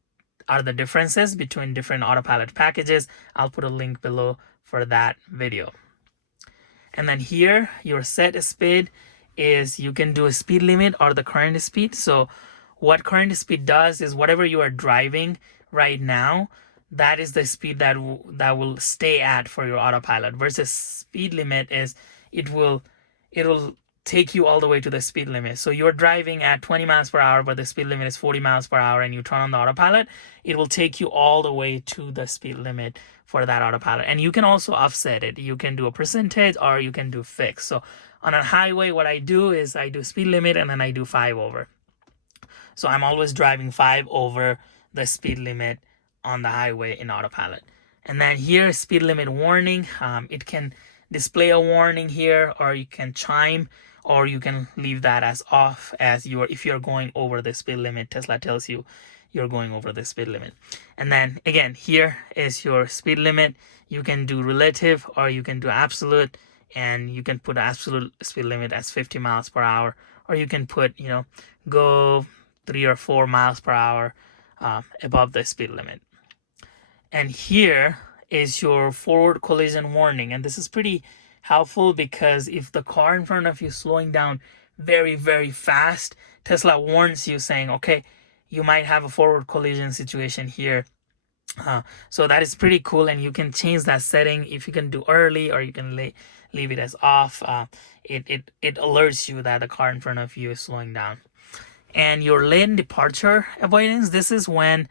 are the differences between different autopilot packages. I'll put a link below for that video. And then here, your set speed is you can do a speed limit or the current speed. So what current speed does is whatever you are driving right now, that is the speed that will stay at for your autopilot, versus speed limit is it'll take you all the way to the speed limit. So you're driving at 20 miles per hour, but the speed limit is 40 miles per hour, and you turn on the autopilot, it will take you all the way to the speed limit for that autopilot. And you can also offset it. You can do a percentage or you can do fixed. So on a highway, what I do is I do speed limit and then I do 5 over. So I'm always driving 5 over the speed limit on the highway in autopilot. And then here, speed limit warning. It can display a warning here, or you can chime, or you can leave that as off as if you're going over the speed limit. Tesla tells you you're going over the speed limit. And then again, here is your speed limit. You can do relative or you can do absolute, and you can put absolute speed limit as 50 miles per hour, or you can put, go 3 or 4 miles per hour above the speed limit. And here is your forward collision warning. And this is pretty helpful because if the car in front of you is slowing down very, very fast Tesla warns you saying, okay, you might have a forward collision situation here. So that is pretty cool, and you can change that setting if you can do early, or you can leave it as off. It alerts you that the car in front of you is slowing down. And your lane departure avoidance, this is when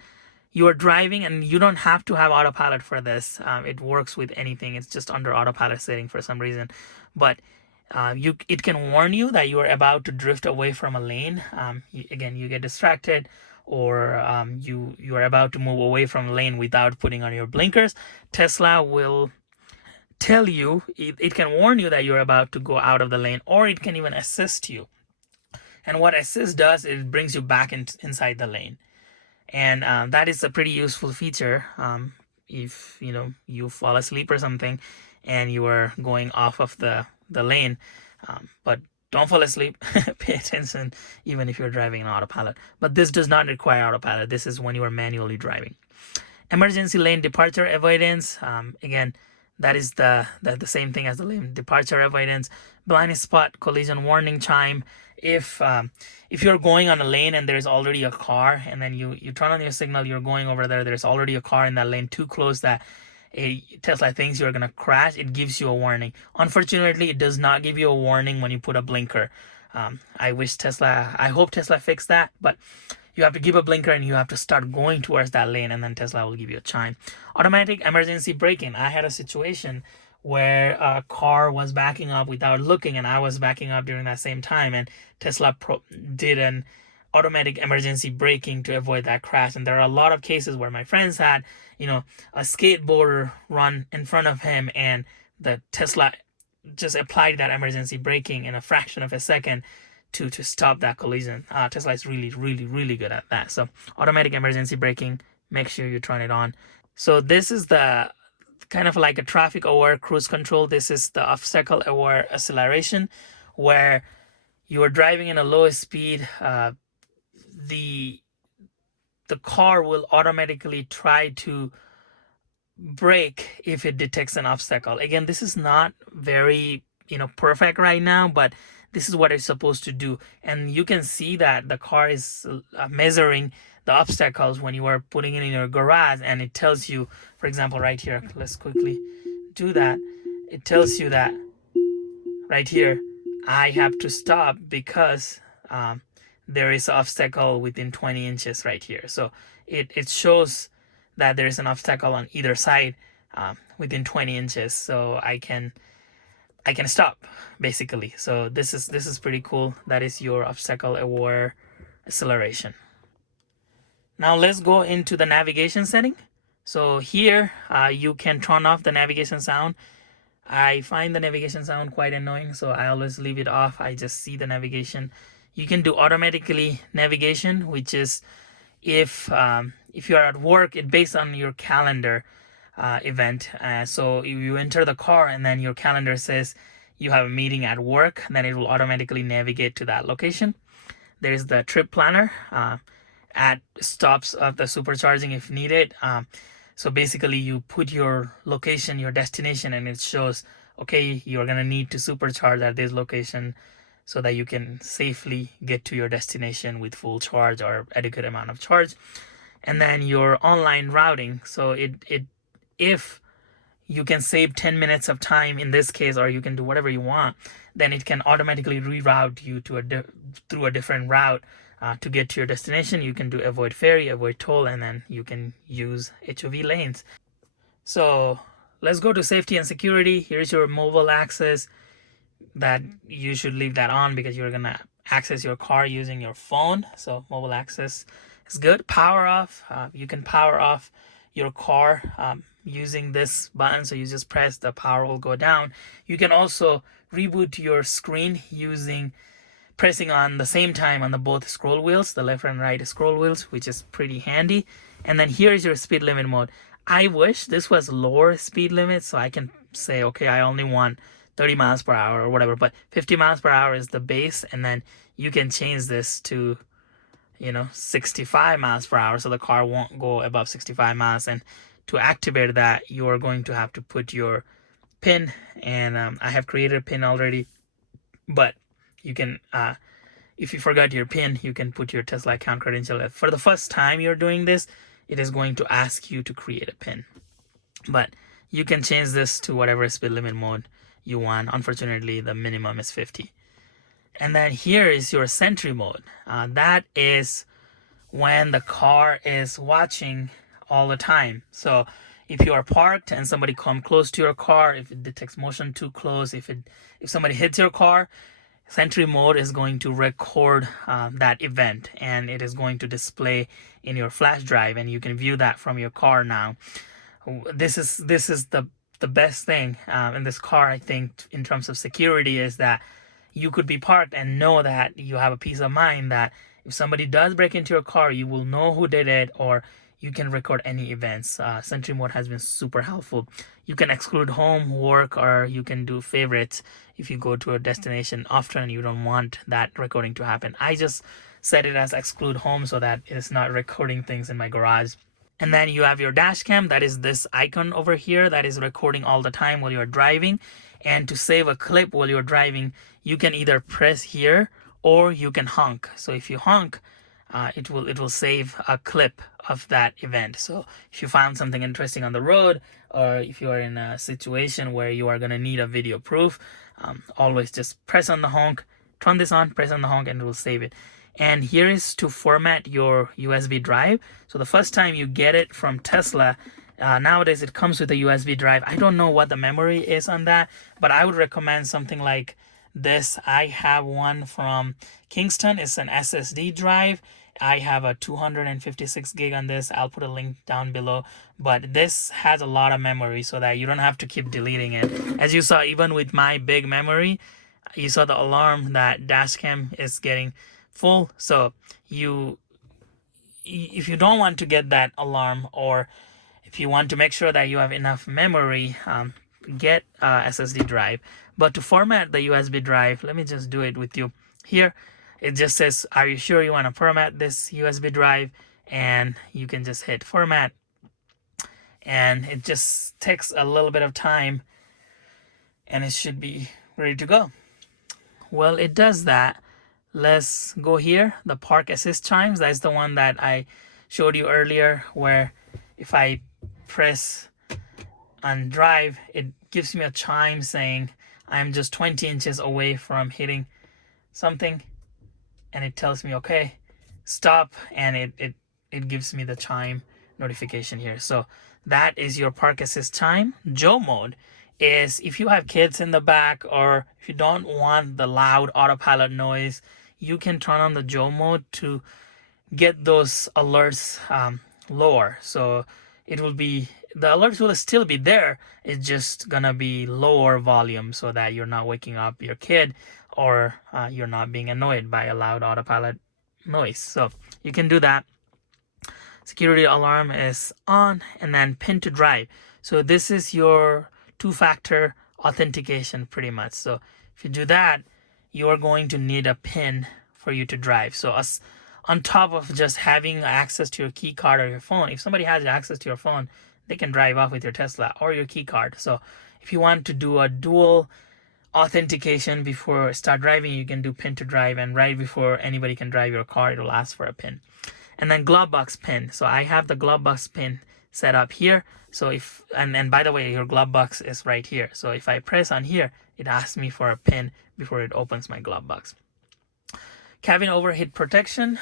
you are driving and you don't have to have autopilot for this. It works with anything. It's just under autopilot setting for some reason, but it can warn you that you are about to drift away from a lane. Again, you get distracted, or you are about to move away from a lane without putting on your blinkers. Tesla will tell you, it can warn you that you're about to go out of the lane, or it can even assist you. And what assist does, it brings you back inside the lane. And that is a pretty useful feature if you fall asleep or something and you are going off of the lane. But don't fall asleep. Pay attention even if you're driving in autopilot. But this does not require autopilot. This is when you are manually driving. Emergency lane departure avoidance. Again, that is the same thing as the lane departure avoidance. Blind spot collision warning chime. If you're going on a lane and there's already a car, and then you turn on your signal, you're going over there's already a car in that lane too close that Tesla thinks you're gonna crash, it gives you a warning. Unfortunately, it does not give you a warning when you put a blinker. I hope Tesla fixed that, but you have to give a blinker and you have to start going towards that lane, and then Tesla will give you a chime. Automatic emergency braking. I had a situation where a car was backing up without looking, and I was backing up during that same time, and Tesla did an automatic emergency braking to avoid that crash. And there are a lot of cases where my friends had a skateboarder run in front of him, and the Tesla just applied that emergency braking in a fraction of a second to stop that collision. Tesla is really, really, really good at that. So automatic emergency braking, make sure you turn it on. So this is the kind of like a traffic aware cruise control. This is the obstacle aware acceleration, where you are driving in a low speed. The car will automatically try to brake if it detects an obstacle. Again, this is not very perfect right now, but this is what it's supposed to do. And you can see that the car is measuring the obstacles when you are putting it in your garage, and it tells you, for example, right here, let's quickly do that. It tells you that right here, I have to stop because there is an obstacle within 20 inches right here. So it shows that there is an obstacle on either side within 20 inches. So I can stop, basically. So this is pretty cool. That is your obstacle aware acceleration. Now let's go into the navigation setting. So here you can turn off the navigation sound. I find the navigation sound quite annoying, so I always leave it off. I just see the navigation. You can do automatically navigation, which is if you're at work, it's based on your calendar event. So you enter the car and then your calendar says you have a meeting at work, then it will automatically navigate to that location. There's the trip planner at stops of the supercharging if needed. So basically you put your location, your destination, and it shows, okay, you're gonna need to supercharge at this location so that you can safely get to your destination with full charge or adequate amount of charge. And then your online routing. So if you can save 10 minutes of time in this case, or you can do whatever you want, then it can automatically reroute you to through a different route to get to your destination. You can do avoid ferry, avoid toll, and then you can use HOV lanes. So let's go to safety and security. Here's your mobile access. That you should leave that on because you're gonna access your car using your phone. So mobile access is good. Power off. You can power off your car using this button. So you just press, the power will go down. You can also reboot your screen using pressing on the same time on the both scroll wheels, the left and right scroll wheels, which is pretty handy. And then here's your speed limit mode. I wish this was lower speed limit so I can say, okay, I only want 30 miles per hour or whatever, but 50 miles per hour is the base, and then you can change this to 65 miles per hour, so the car won't go above 65 miles. And to activate that, you are going to have to put your pin, and I have created a pin already, but you can if you forgot your PIN, you can put your Tesla account credential. For the first time you're doing this, it is going to ask you to create a PIN. But you can change this to whatever speed limit mode you want. Unfortunately, the minimum is 50. And then here is your sentry mode. That is when the car is watching all the time. So if you are parked and somebody come close to your car, if it detects motion too close, if somebody hits your car, sentry mode is going to record that event, and it is going to display in your flash drive, and you can view that from your car now. This is the best thing in this car, I think, in terms of security, is that you could be parked and know that you have a peace of mind that if somebody does break into your car, you will know who did it, or you can record any events. Sentry mode has been super helpful. You can exclude home, work, or you can do favorites if you go to a destination often and you don't want that recording to happen. I just set it as exclude home so that it's not recording things in my garage. And then you have your dash cam. That is this icon over here that is recording all the time while you're driving. And to save a clip while you're driving, you can either press here or you can honk. So if you honk, it will save a clip of that event. So if you found something interesting on the road, or if you are in a situation where you are going to need a video proof, always just press on the honk, turn this on, press on the honk, and it will save it. And here is to format your USB drive. So the first time you get it from Tesla, nowadays it comes with a USB drive. I don't know what the memory is on that, but I would recommend something like this. I have one from Kingston. It's an SSD drive. I have a 256 gig on this. I'll put a link down below, but this has a lot of memory so that you don't have to keep deleting it. As you saw, even with my big memory, you saw the alarm that dash cam is getting full. So if you don't want to get that alarm, or if you want to make sure that you have enough memory, get a SSD drive. But to format the USB drive, let me just do it with you here. It just says, are you sure you want to format this USB drive? And you can just hit format, and it just takes a little bit of time and it should be ready to go. Well, it does that. Let's go here, the park assist chimes. That's the one that I showed you earlier, where if I press on drive, it gives me a chime saying I'm just 20 inches away from hitting something, and it tells me okay, stop, and it gives me the chime notification here. So that is your park assist chime. Joe mode is if you have kids in the back, or if you don't want the loud autopilot noise, you can turn on the Joe mode to get those alerts lower. So it will be, the alerts will still be there, it's just gonna be lower volume so that you're not waking up your kid, or you're not being annoyed by a loud autopilot noise. So you can do that. Security alarm is on, and then pin to drive. So this is your two-factor authentication pretty much. So if you do that, you are going to need a pin for you to drive. So on top of just having access to your key card or your phone, if somebody has access to your phone, they can drive off with your Tesla or your key card. So if you want to do a dual authentication before start driving, you can do pin to drive, and right before anybody can drive your car, it'll ask for a pin. And then Glovebox pin. So I have the Glovebox pin set up here. So if, and by the way, your Glovebox is right here. So if I press on here, it asks me for a pin before it opens my Glovebox. Cabin overheat protection,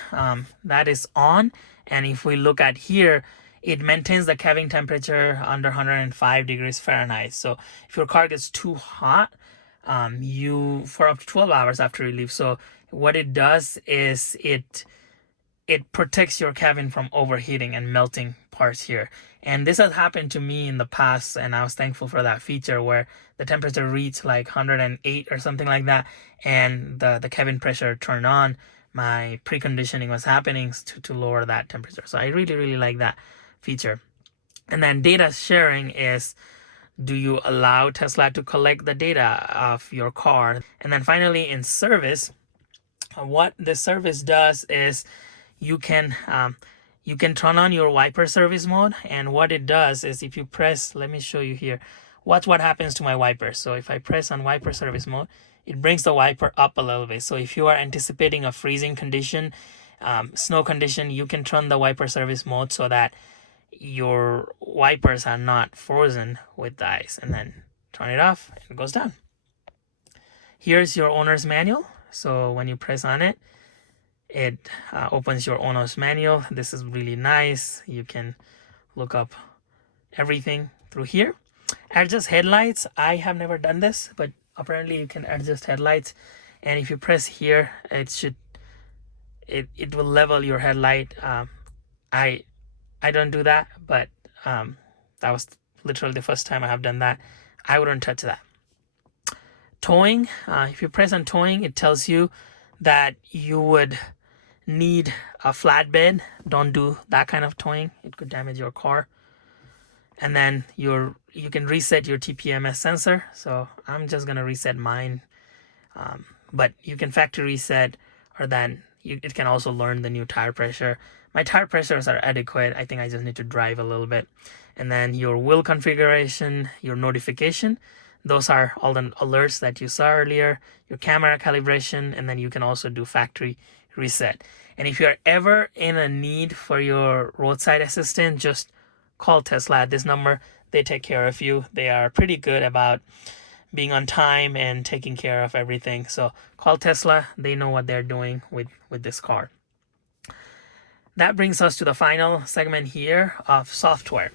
that is on. And if we look at here, it maintains the cabin temperature under 105 degrees Fahrenheit. So if your car gets too hot, you for up to 12 hours after you leave. So what it does is it protects your cabin from overheating and melting parts here. And this has happened to me in the past, and I was thankful for that feature where the temperature reached like 108 or something like that, and the cabin pressure turned on. My preconditioning was happening to lower that temperature. So I really like that feature. And then data sharing is, do you allow Tesla to collect the data of your car? And then finally, in service, what the service does is you can turn on your wiper service mode. And what it does is, if you press, let me show you here, watch what happens to my wipers. So if I press on wiper service mode, it brings the wiper up a little bit. So if you are anticipating a freezing condition, snow condition, you can turn the wiper service mode so that your wipers are not frozen with the ice, and then turn it off and it goes down. Here's your owner's manual. So when you press on it, it opens your owner's manual. This is really nice. You can look up everything through here. Adjust headlights. I have never done this, but apparently you can adjust headlights, and if you press here, it will level your headlight. I don't do that, but that was literally the first time I have done that. I wouldn't touch that. Towing. If you press on towing, it tells you that you would need a flatbed. Don't do that kind of towing. It could damage your car. And then you can reset your TPMS sensor. So I'm just gonna reset mine, but you can factory reset, or then it can also learn the new tire pressure. My tire pressures are adequate. I think I just need to drive a little bit. And then your wheel configuration, your notification, those are all the alerts that you saw earlier, your camera calibration, and then you can also do factory reset. And if you're ever in a need for your roadside assistant, just call Tesla at this number. They take care of you. They are pretty good about being on time and taking care of everything. So call Tesla. They know what they're doing with this car. That brings us to the final segment here of software.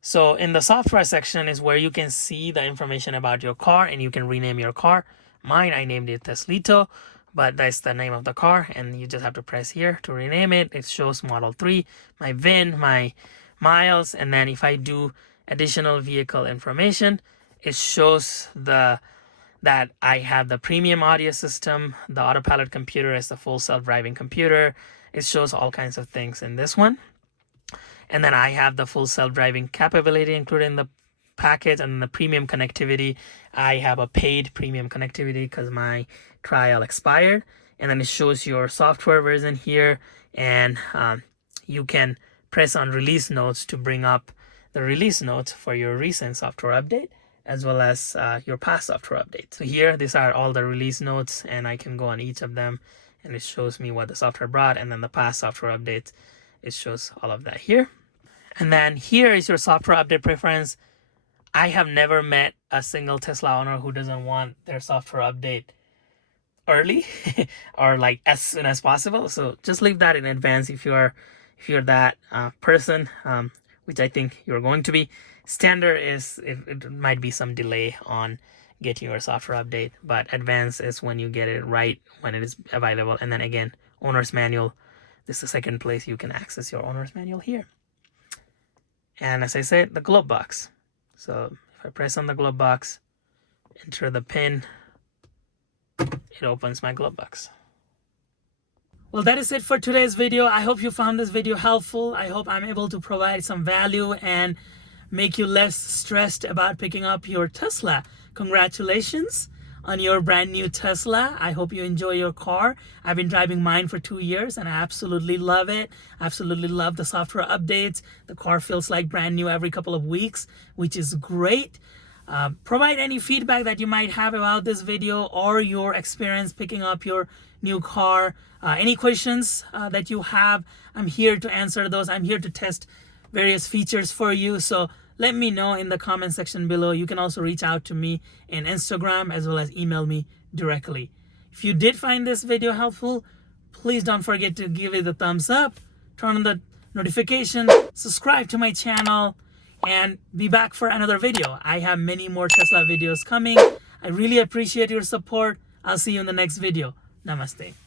So in the software section is where you can see the information about your car, and you can rename your car. Mine, I named it Teslito, but that's the name of the car, and you just have to press here to rename it. It shows Model 3, my VIN, my miles, and then if I do additional vehicle information, it shows that I have the premium audio system, the Autopilot computer is the full self-driving computer. It shows all kinds of things in this one. And then I have the full self-driving capability included in the package, and the premium connectivity. I have a paid premium connectivity because my trial expired. And then it shows your software version here, and you can press on release notes to bring up the release notes for your recent software update, as well as your past software updates. So here, these are all the release notes, and I can go on each of them, and it shows me what the software brought, and then the past software updates. It shows all of that here. And then here is your software update preference. I have never met a single Tesla owner who doesn't want their software update early or like as soon as possible. So just leave that in advance if you're that person, which I think you're going to be. Standard is it might be some delay on getting your software update, but advanced is when you get it right when it is available. And then again, owner's manual. This is the second place you can access your owner's manual here. And as I said, the Glovebox. So if I press on the Glovebox, enter the pin, it opens my Glovebox. Well, that is it for today's video. I hope you found this video helpful. I hope I'm able to provide some value and make you less stressed about picking up your Tesla. Congratulations on your brand new Tesla. I hope you enjoy your car. I've been driving mine for 2 years and I absolutely love it. Absolutely love the software updates. The car feels like brand new every couple of weeks, which is great. Provide any feedback that you might have about this video or your experience picking up your new car. Any questions that you have, I'm here to answer those. I'm here to test various features for you. So let me know in the comment section below. You can also reach out to me in Instagram as well as email me directly. If you did find this video helpful, please don't forget to give it a thumbs up, turn on the notification, subscribe to my channel, and be back for another video. I have many more Tesla videos coming. I really appreciate your support. I'll see you in the next video. Namaste.